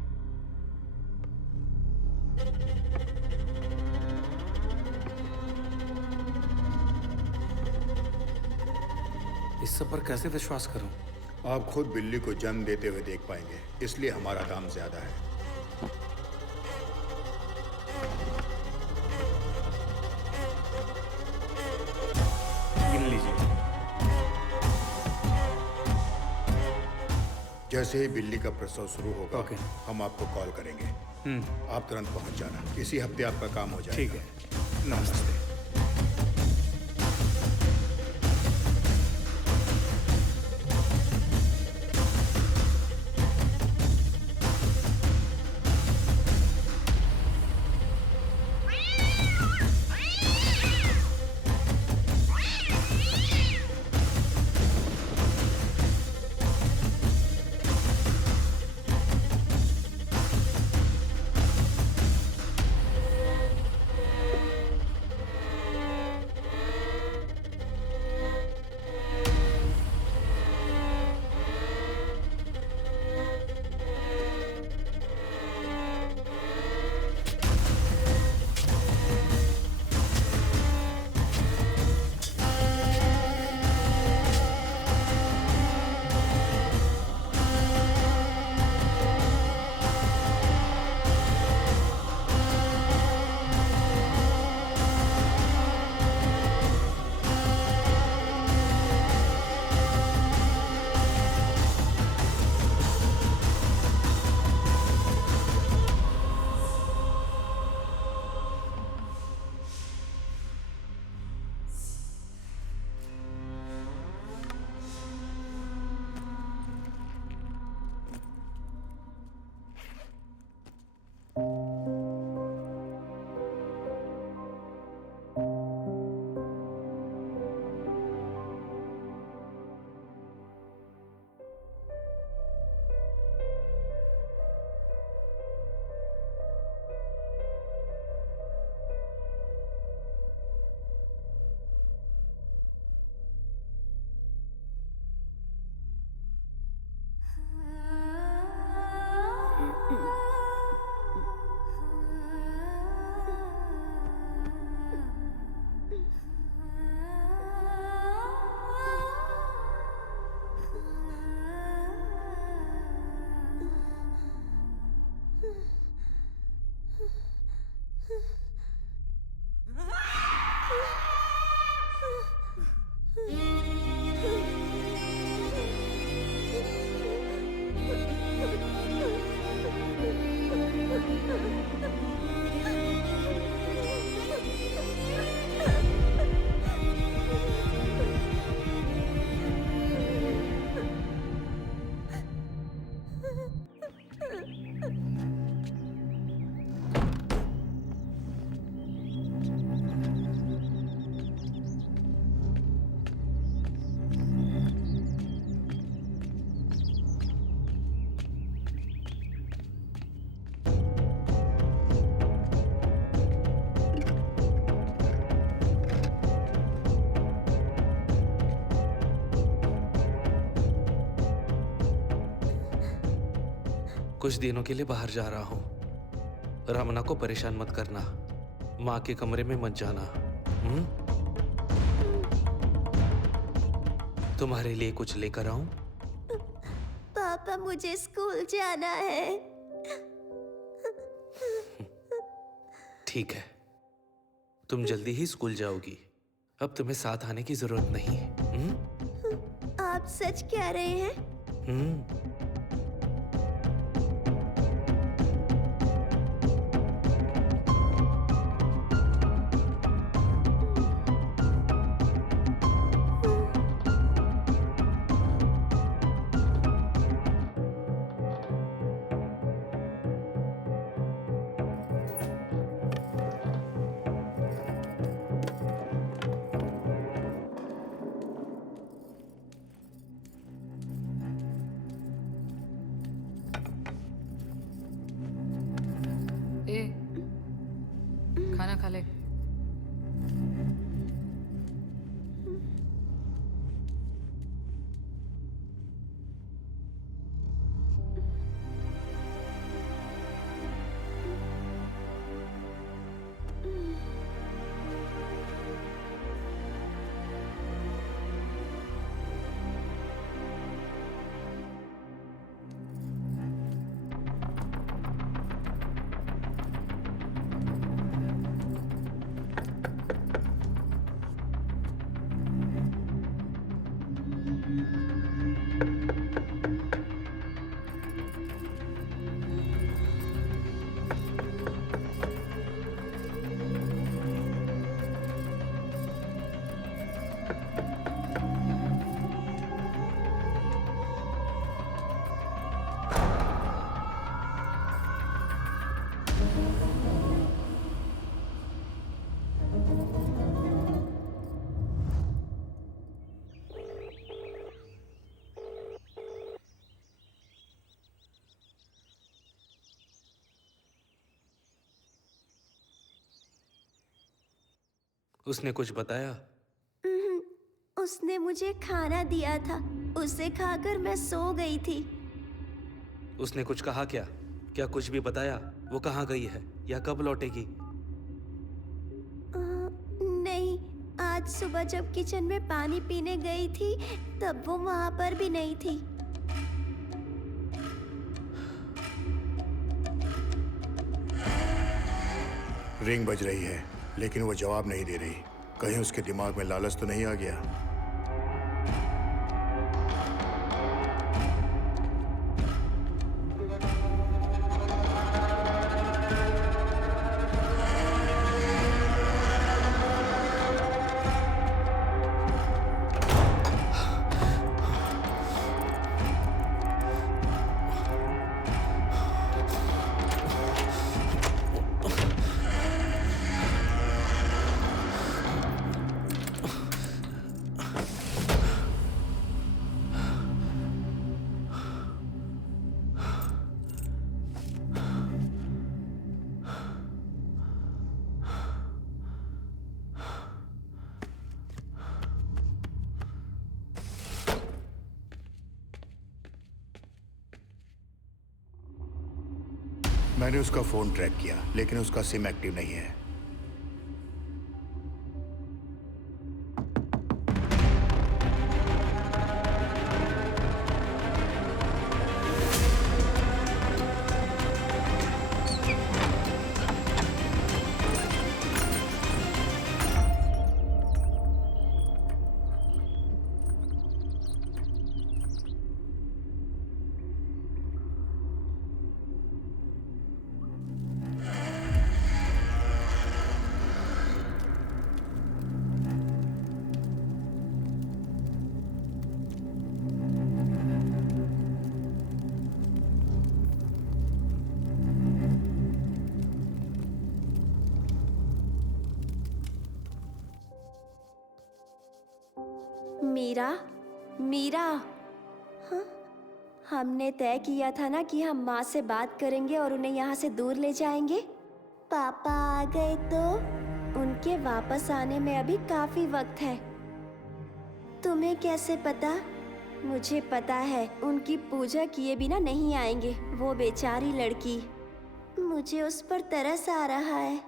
इस सब पर कैसे विश्वास करूं? आप खुद बिल्ली को जन्म देते हुए देख पाएंगे, इसलिए हमारा दाम ज्यादा है। गिन लीजिए। जैसे ही बिल्ली का प्रसव शुरू होगा ओके। हम आपको कॉल करेंगे। आप तुरंत पहुंच जाना। इसी हफ्ते आपका काम हो जाएगा। ठीक है, नमस्ते। कुछ दिनों के लिए बाहर जा रहा हूँ। रमना को परेशान मत करना। माँ के कमरे में मत जाना। तुम्हारे लिए कुछ लेकर आऊं? पापा, मुझे स्कूल जाना है। ठीक है, तुम जल्दी ही स्कूल जाओगी। अब तुम्हें साथ आने की जरूरत नहीं है। आप सच कह रहे हैं? ए, खाना खा ले। उसने कुछ बताया? उसने मुझे खाना दिया था, उसे खाकर मैं सो गई थी। उसने कुछ कहा क्या? क्या कुछ भी बताया? वो कहाँ गई है या कब लौटेगी? नहीं, आज सुबह जब किचन में पानी पीने गई थी तब वो वहां पर भी नहीं थी। रिंग बज रही है लेकिन वो जवाब नहीं दे रही। कहीं उसके दिमाग में लालच तो नहीं आ गया? मैंने उसका फोन ट्रैक किया लेकिन उसका सिम एक्टिव नहीं है। मीरा, मीरा, हाँ? हमने तय किया था ना कि हम माँ से बात करेंगे और उन्हें यहाँ से दूर ले जाएंगे। पापा आ गए तो उनके वापस आने में अभी काफी वक्त है। तुम्हें कैसे पता? मुझे पता है उनकी पूजा किए बिना नहीं आएंगे। वो बेचारी लड़की, मुझे उस पर तरस आ रहा है।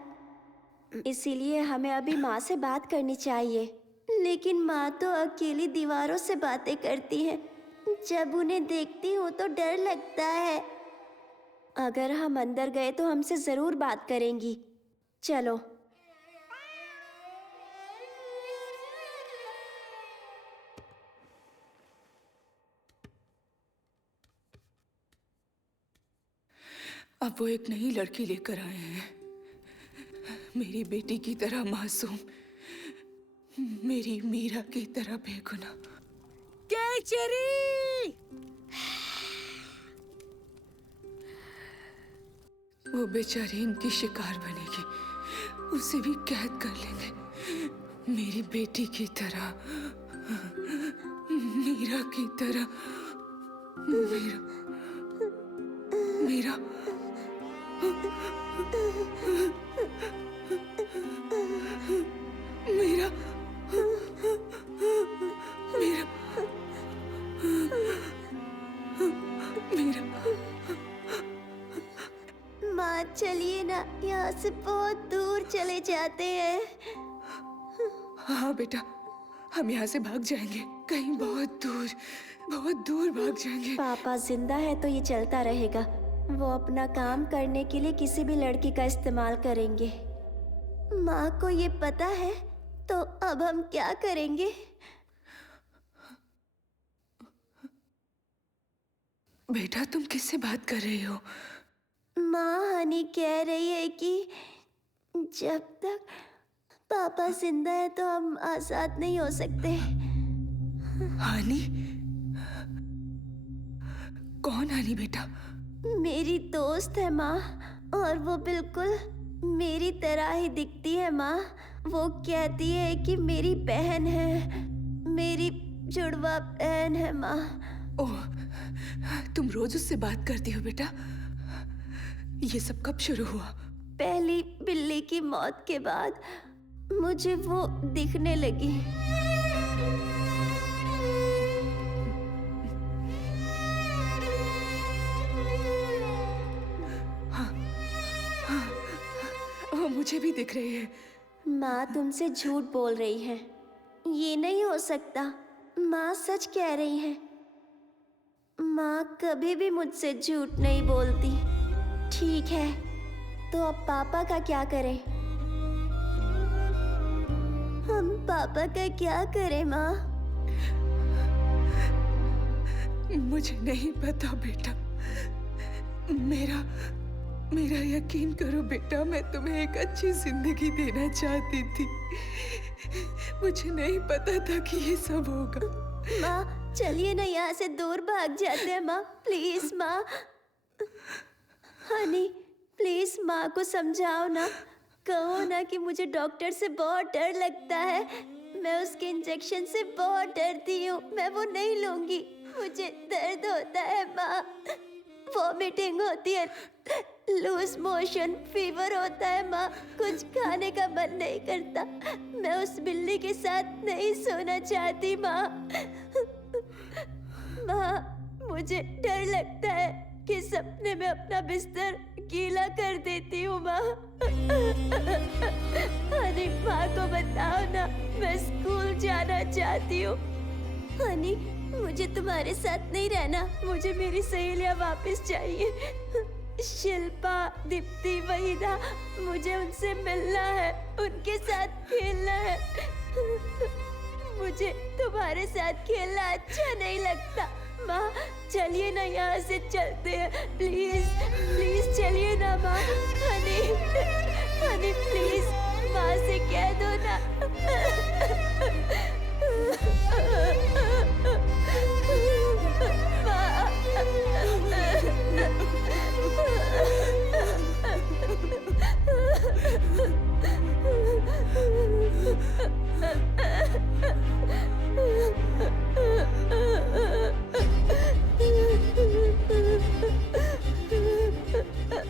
इसीलिए हमें अभी माँ से बात करनी चाहिए। लेकिन माँ तो अकेली दीवारों से बातें करती है। जब उन्हें देखती हूँ तो डर लगता है। अगर हम अंदर गए तो हमसे जरूर बात करेंगी। चलो। अब वो एक नई लड़की लेकर आए हैं, मेरी बेटी की तरह मासूम, मेरी मीरा की तरह बेगुनाह। केचरी! वो बेचारी इनकी शिकार बनेगी, उसे भी कैद कर लेंगे, मेरी बेटी की तरह, मीरा की तरह। मीरा, मीरा, मीरा, मीरा, मीरा। माँ चलिए ना, यहाँ से बहुत दूर चले जाते हैं। हाँ बेटा, हम यहाँ से भाग जाएंगे, कहीं बहुत दूर भाग जाएंगे। पापा जिंदा है तो ये चलता रहेगा। वो अपना काम करने के लिए किसी भी लड़की का इस्तेमाल करेंगे। माँ को ये पता है तो अब हम क्या करेंगे? बेटा तुम किससे बात कर रही हो? माँ हनी कह रही है कि जब तक पापा जिंदा है तो हम आजाद नहीं हो सकते। हानी? कौन हानी बेटा? मेरी दोस्त है माँ, और वो बिल्कुल मेरी तरह ही दिखती है माँ। वो कहती है कि मेरी बहन है, मेरी जुड़वा बहन है माँ। ओह, तुम रोज उससे बात करती हो बेटा? ये सब कब शुरू हुआ? पहली बिल्ली की मौत के बाद मुझे वो दिखने लगी। वो मुझे भी दिख रही है। माँ तुमसे झूठ बोल रही है, ये नहीं हो सकता। माँ सच कह रही है। माँ कभी भी मुझसे झूठ नहीं बोलती। ठीक है, तो अब पापा का क्या करें? हम पापा का क्या करें माँ? मुझे नहीं पता बेटा। मेरा यकीन करो बेटा, मैं तुम्हें एक अच्छी जिंदगी देना चाहती थी। मुझे नहीं पता था कि ये सब होगा। माँ चलिए ना, यहाँ से दूर भाग जाते हैं माँ। प्लीज माँ। हनी प्लीज माँ को समझाओ ना। कहो ना कि मुझे डॉक्टर से बहुत डर लगता है। मैं उसके इंजेक्शन से बहुत डरती हूँ। मैं वो नहीं लूंगी। मुझे दर्द होता है माँ, वॉमिटिंग होती है, लूज मोशन, फीवर होता है माँ। कुछ खाने का मन नहीं करता। मैं उस बिल्ली के साथ नहीं सोना चाहती माँ। माँ मुझे डर लगता है कि सपने में अपना बिस्तर गीला कर देती हूँ माँ। हनी माँ को बताओ ना, मैं स्कूल जाना चाहती हूँ। हनी मुझे तुम्हारे साथ नहीं रहना। मुझे मेरी सहेलियाँ वापस चाहिए। शिल्पा, दीप्ति, वहीदा, मुझे उनसे मिलना है, उनके साथ खेलना है। मुझे तुम्हारे साथ खेलना अच्छा नहीं लगता। माँ चलिए ना, यहाँ से चलते हैं। प्लीज प्लीज चलिए ना माँ। हनी हनी प्लीज माँ से कह दो ना।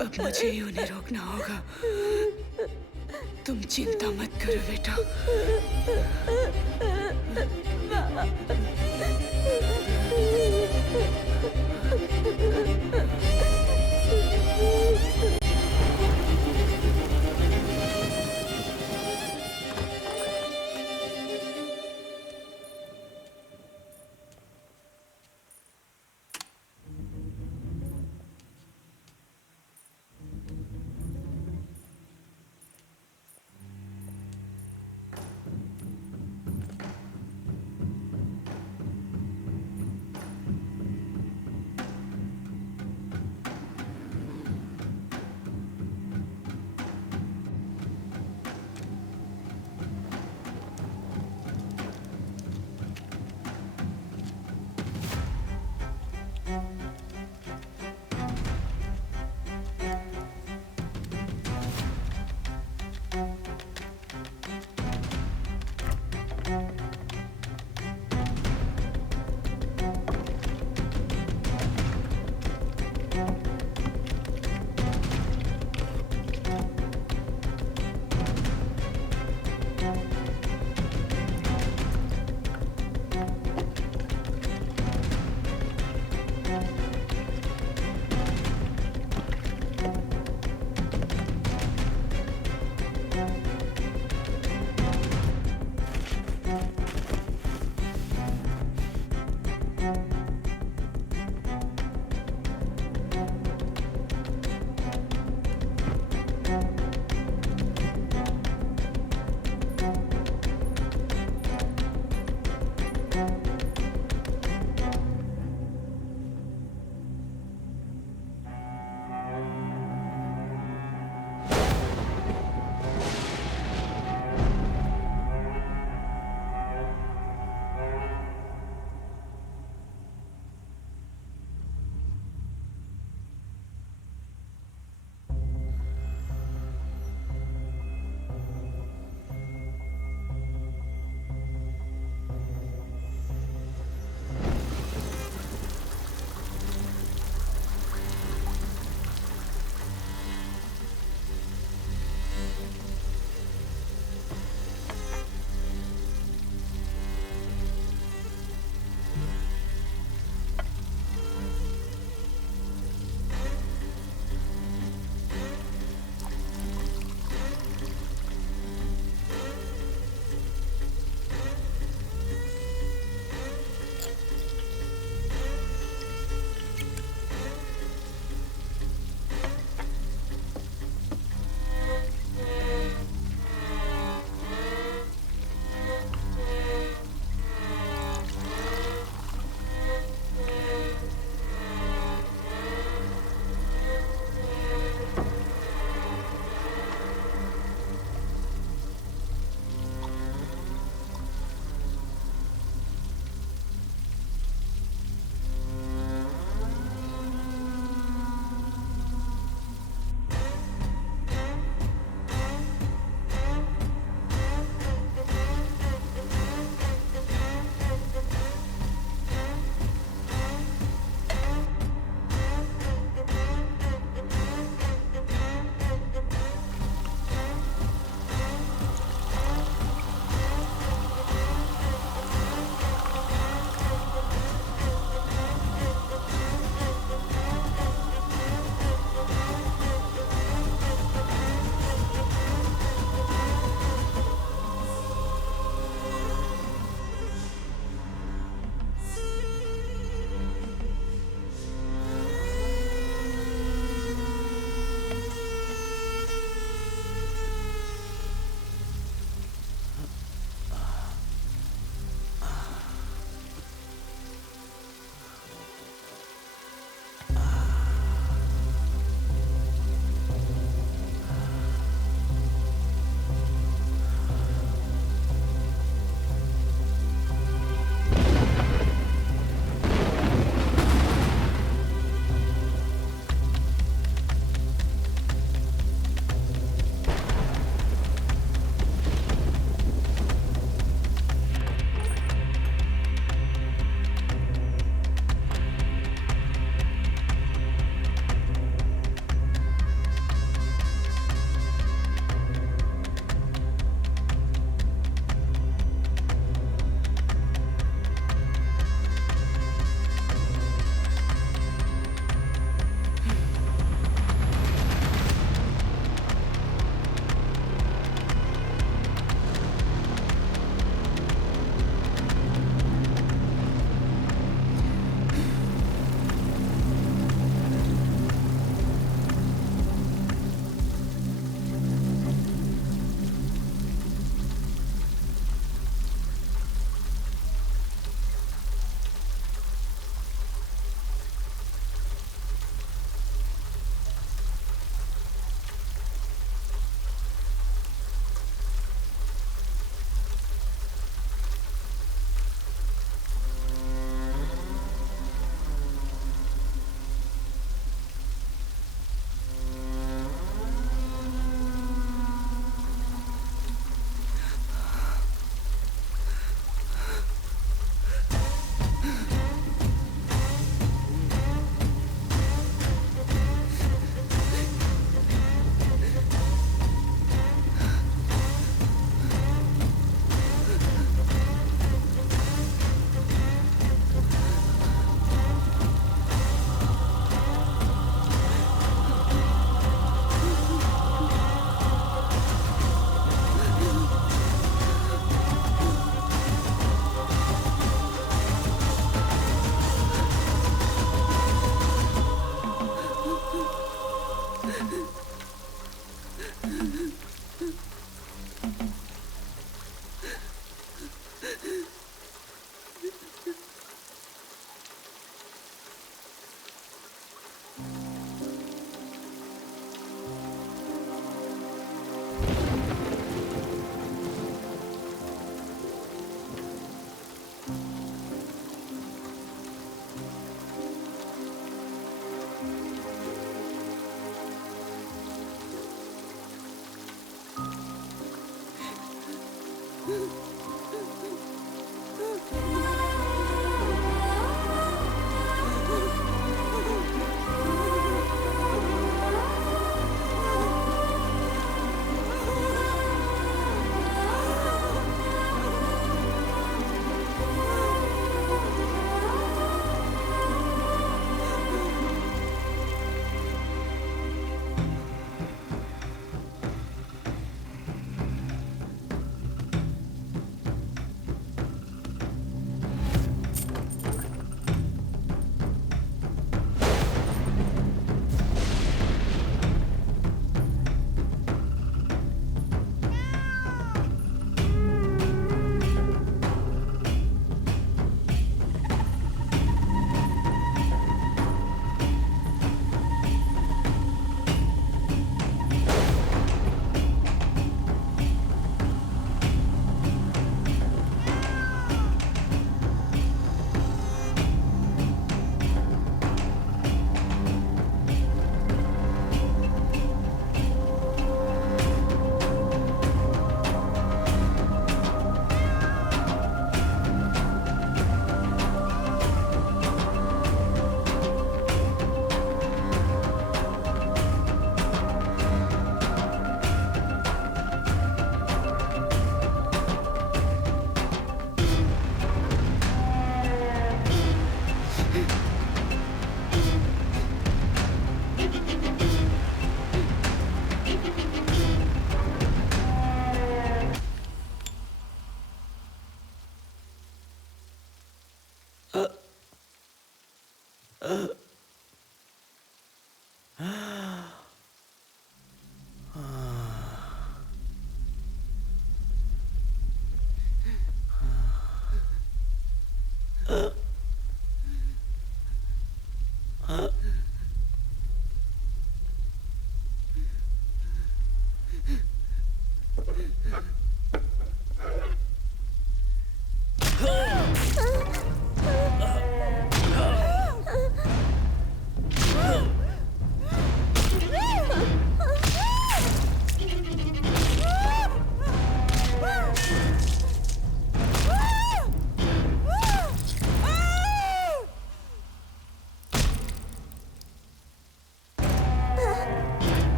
अब मुझे ही उन्हें रोकना होगा। तुम चिंता मत करो बेटा।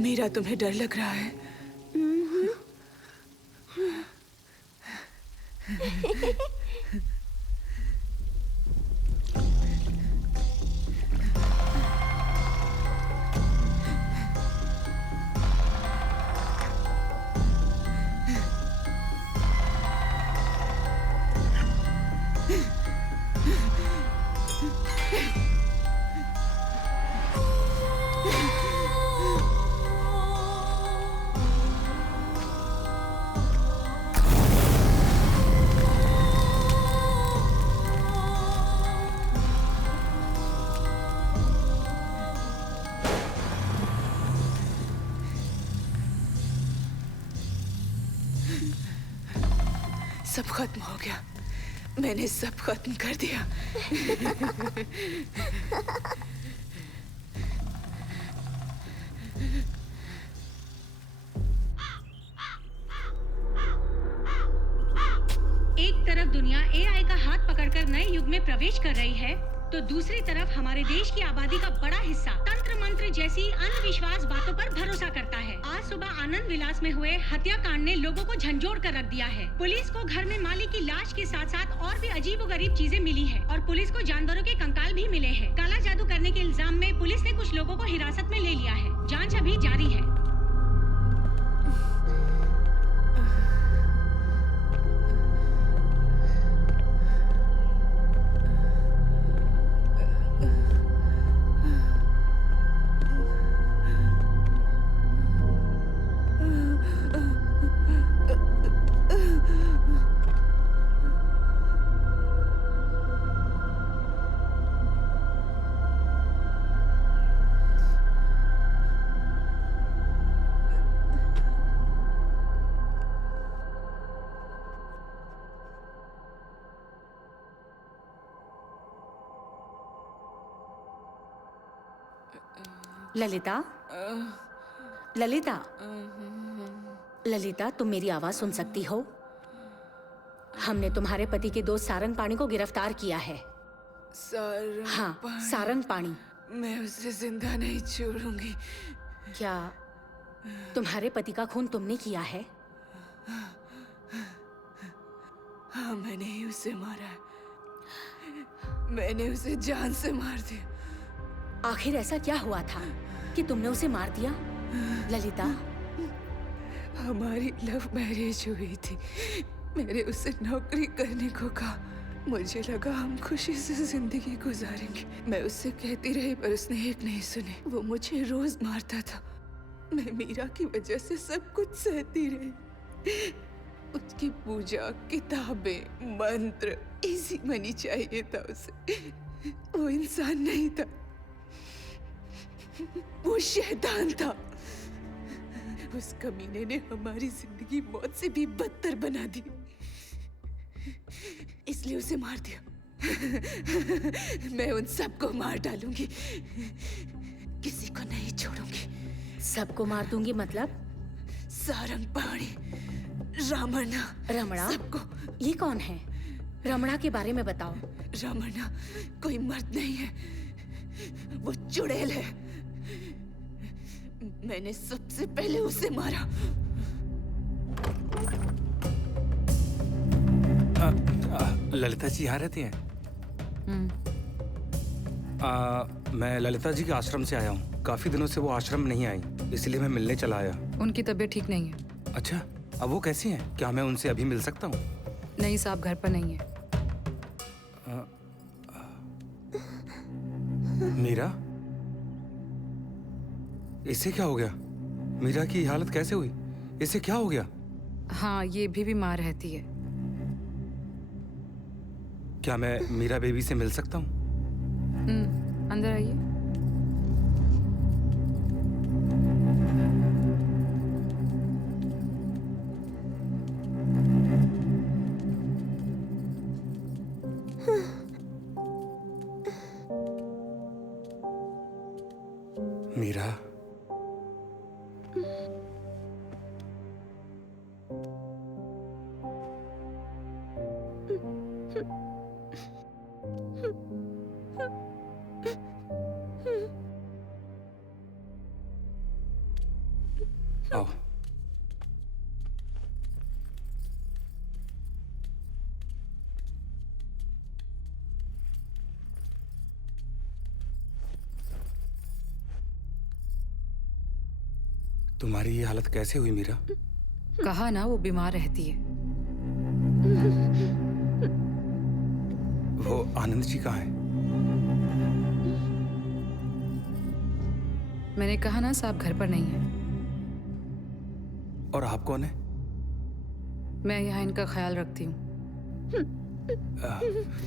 मीरा, तुम्हें डर लग रहा है? सब खत्म हो गया। मैंने सब खत्म कर दिया। तरफ दुनिया एआई का हाथ पकड़कर नए युग में प्रवेश कर रही है, तो दूसरी तरफ हमारे देश की आबादी का बड़ा हिस्सा तंत्र मंत्र जैसी अंधविश्वास बातों पर भरोसा करता है। आज सुबह आनंद विलास में हुए हत्याकांड ने लोगों को झंझोड़ कर रख दिया है। पुलिस को घर में मालिक की लाश के साथ साथ और भी अजीबोगरीब चीजें मिली है और पुलिस को जानवरों के कंकाल भी मिले हैं। काला जादू करने के इल्जाम में पुलिस ने कुछ लोगों को हिरासत में ले लिया है। जांच अभी जारी है। ललिता, ललिता, ललिता, तुम मेरी आवाज सुन सकती हो? हमने तुम्हारे पति के दोस्त सारंग पाणी को गिरफ्तार किया है। हाँ, सारंग पाणी। मैं उसे जिंदा नहीं छोड़ूंगी। क्या तुम्हारे पति का खून तुमने किया है? हाँ, मैंने ही उसे मारा है। मैंने उसे जान से मार दिया। आखिर ऐसा क्या हुआ था कि तुमने उसे मार दिया? ललिता, हमारी लव मैरिज हुई थी। मैंने उसे नौकरी करने को कहा। मुझे लगा हम खुशी से जिंदगी गुजारेंगे। मैं उससे कहती रही पर उसने एक नहीं सुनी। वो मुझे रोज मारता था। मैं मीरा की वजह से सब कुछ सहती रही। उसकी पूजा, किताबें, मंत्र, इजी मनी चाहिए था उसे। वो इंसान नहीं था, वो शैतान था। उस कमीने ने हमारी जिंदगी मौत से भी बदतर बना दी, इसलिए उसे मार दिया। मैं उन सबको मार डालूंगी, किसी को नहीं छोड़ूंगी। सबको मार दूंगी मतलब? सारंग पाणी, रमणा। रमणा? सबको। ये कौन है? रमणा के बारे में बताओ। रमणा कोई मर्द नहीं है, वो चुड़ैल है। मैंने सबसे पहले उसे मारा। ललिता जी यहाँ रहती हैं? मैं ललिता जी के आश्रम से आया हूँ। काफी दिनों से वो आश्रम नहीं आई, इसलिए मैं मिलने चला आया। उनकी तबीयत ठीक नहीं है। अच्छा, अब वो कैसी हैं? क्या मैं उनसे अभी मिल सकता हूँ? नहीं साहब, घर पर नहीं है। मीरा, इसे क्या हो गया? मीरा की हालत कैसे हुई? इसे क्या हो गया? हाँ, ये भी बीमार रहती है। क्या मैं मीरा बेबी से मिल सकता हूँ? अंदर आइए। मीरा, आओ। तुम्हारी ये हालत कैसे हुई मीरा? कहा ना, वो बीमार रहती है। वो आनंद जी कहाँ हैं? मैंने कहा ना साहब, घर पर नहीं है। और आप कौन है? मैं यहाँ इनका ख्याल रखती हूँ।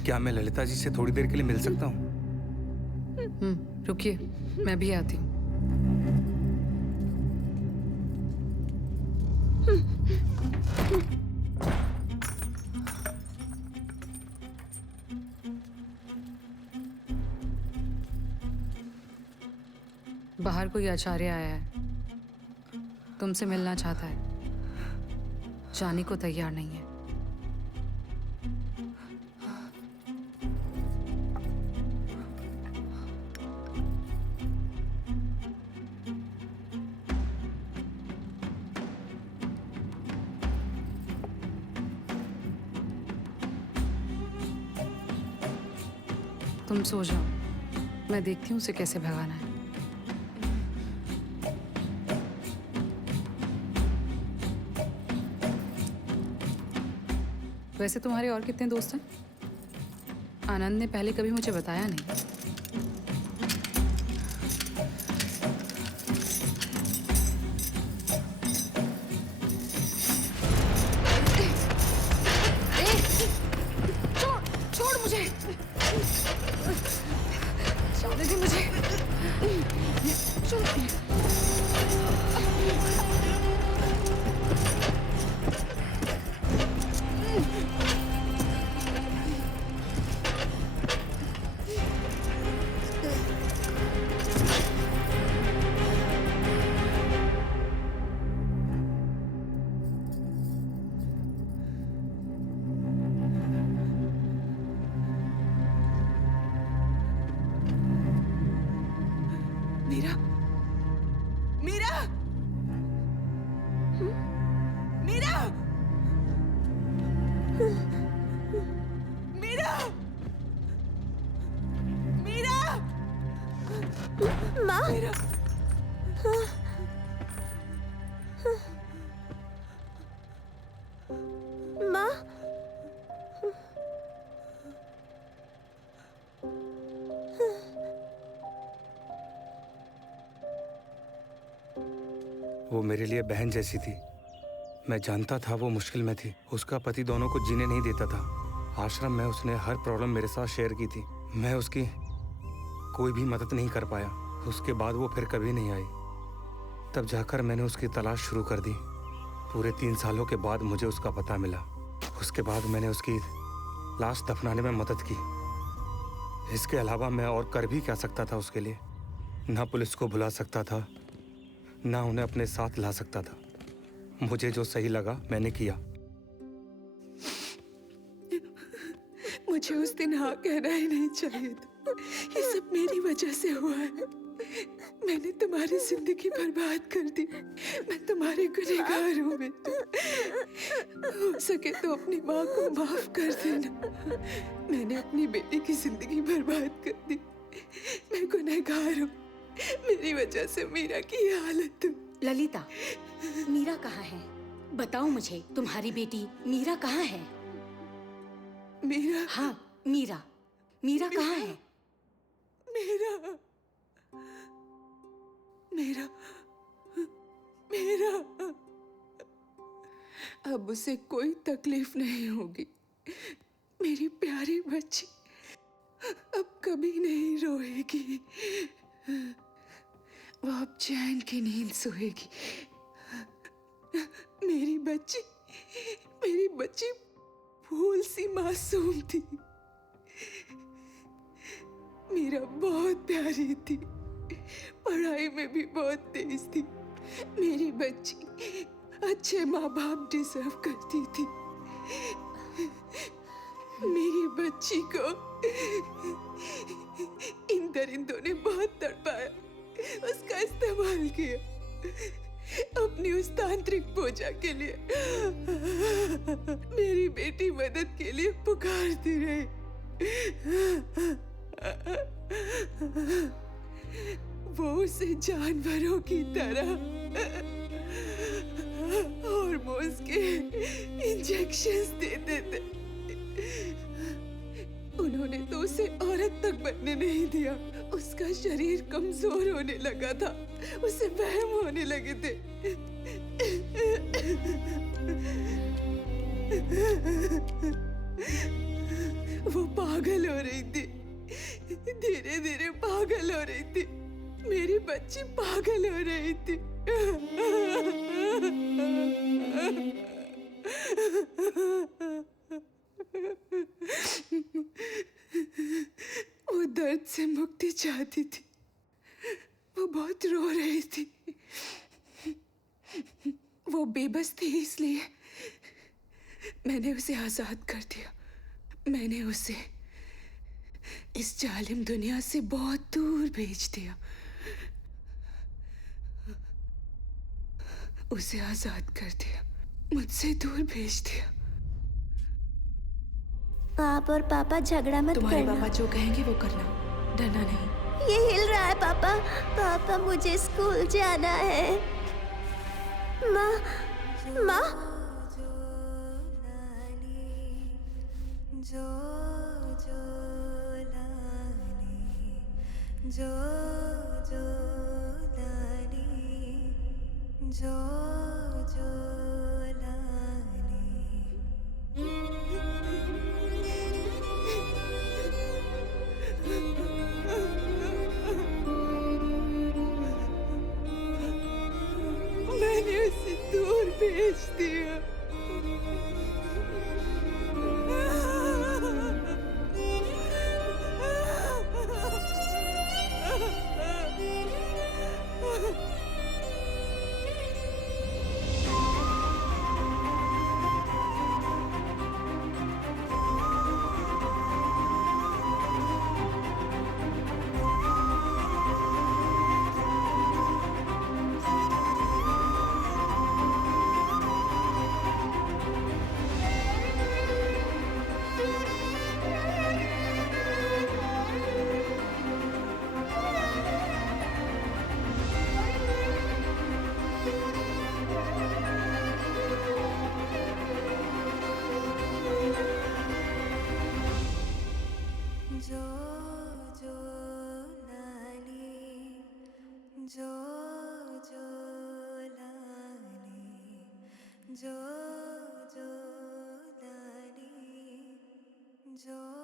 क्या मैं ललिता जी से थोड़ी देर के लिए मिल सकता हूँ? रुकिए, मैं भी आती हूँ। बाहर कोई आचार्य आया है, तुमसे मिलना चाहता है, जाने को तैयार नहीं है। तुम सो जाओ, मैं देखती हूँ उसे कैसे भगाना है। वैसे तुम्हारे और कितने दोस्त हैं? आनंद ने पहले कभी मुझे बताया नहीं। छोड़ मुझे, छोड़ दे मुझे, छोड़। मीरा, मीरा, मीरा, मीरा, मीरा, माँ, मीरा। माँ, वो मेरे लिए बहन जैसी थी। मैं जानता था वो मुश्किल में थी। उसका पति दोनों को जीने नहीं देता था। आश्रम में उसने हर प्रॉब्लम मेरे साथ शेयर की थी। मैं उसकी कोई भी मदद नहीं कर पाया। उसके बाद वो फिर कभी नहीं आई। तब जाकर मैंने उसकी तलाश शुरू कर दी। पूरे 3 सालों के बाद मुझे उसका पता मिला। उसके बाद मैंने उसकी लाश दफनाने में मदद की। इसके अलावा मैं और कर भी क्या सकता था उसके लिए? ना पुलिस को बुला सकता था, ना उन्हें अपने साथ ला सकता था। मुझे जो सही लगा मैंने किया। मुझे उस दिन हाँ कहना ही नहीं चाहिए था। ये सब मेरी वजह से हुआ है। मैंने तुम्हारी जिंदगी बर्बाद कर दी। मैं तुम्हारे गुनहगार हूँ बेटा। हो सके तो अपनी माँ को माफ कर देना। मैंने अपनी बेटी की जिंदगी बर्बाद कर दी। मैं गुनहगार हूँ। मेरी वजह से मीरा की ये हालत हुई। ललिता, मीरा कहाँ है? बताओ मुझे, तुम्हारी बेटी मीरा कहाँ है? मीरा? हाँ, मीरा। मीरा कहाँ है? मीरा, मीरा, मीरा। अब उसे कोई तकलीफ नहीं होगी। मेरी प्यारी बच्ची अब कभी नहीं रोएगी। वो अब चैन की नींद सोएगी। मेरी बच्ची फूल सी मासूम थी। मीरा बहुत प्यारी थी। पढ़ाई में भी बहुत तेज थी। मेरी बच्ची अच्छे माँ बाप डिजर्व करती थी। मेरी बच्ची को इन दरिंदों ने बहुत तड़पाया, उसका इस्तेमाल किया अपनी उस तांत्रिक पूजा के लिए। मेरी बेटी मदद के लिए पुकारती रही। वो उसे जानवरों की तरह हार्मोन्स के इंजेक्शंस देते थे। उन्होंने तो उसे औरत तक बनने नहीं दिया। उसका शरीर कमजोर होने लगा था। उसे वहम होने लगे थे। वो पागल हो रही थी। धीरे धीरे पागल हो रही थी। मेरी बच्ची पागल हो रही थी। वो दर्द से मुक्ति चाहती थी। वो बहुत रो रही थी। वो बेबस थी, इसलिए मैंने उसे आजाद कर दिया। मैंने उसे इस जालिम दुनिया से बहुत दूर भेज दिया। उसे आजाद कर दिया, मुझसे दूर भेज दिया। आप और पापा झगड़ा मत तुम्हारे करना। पापा जो कहेंगे वो करना, डरना नहीं। ये हिल रहा है पापा। पापा मुझे स्कूल जाना है। माँ, माँ। मैंने उसे दूर भेज दिया। जो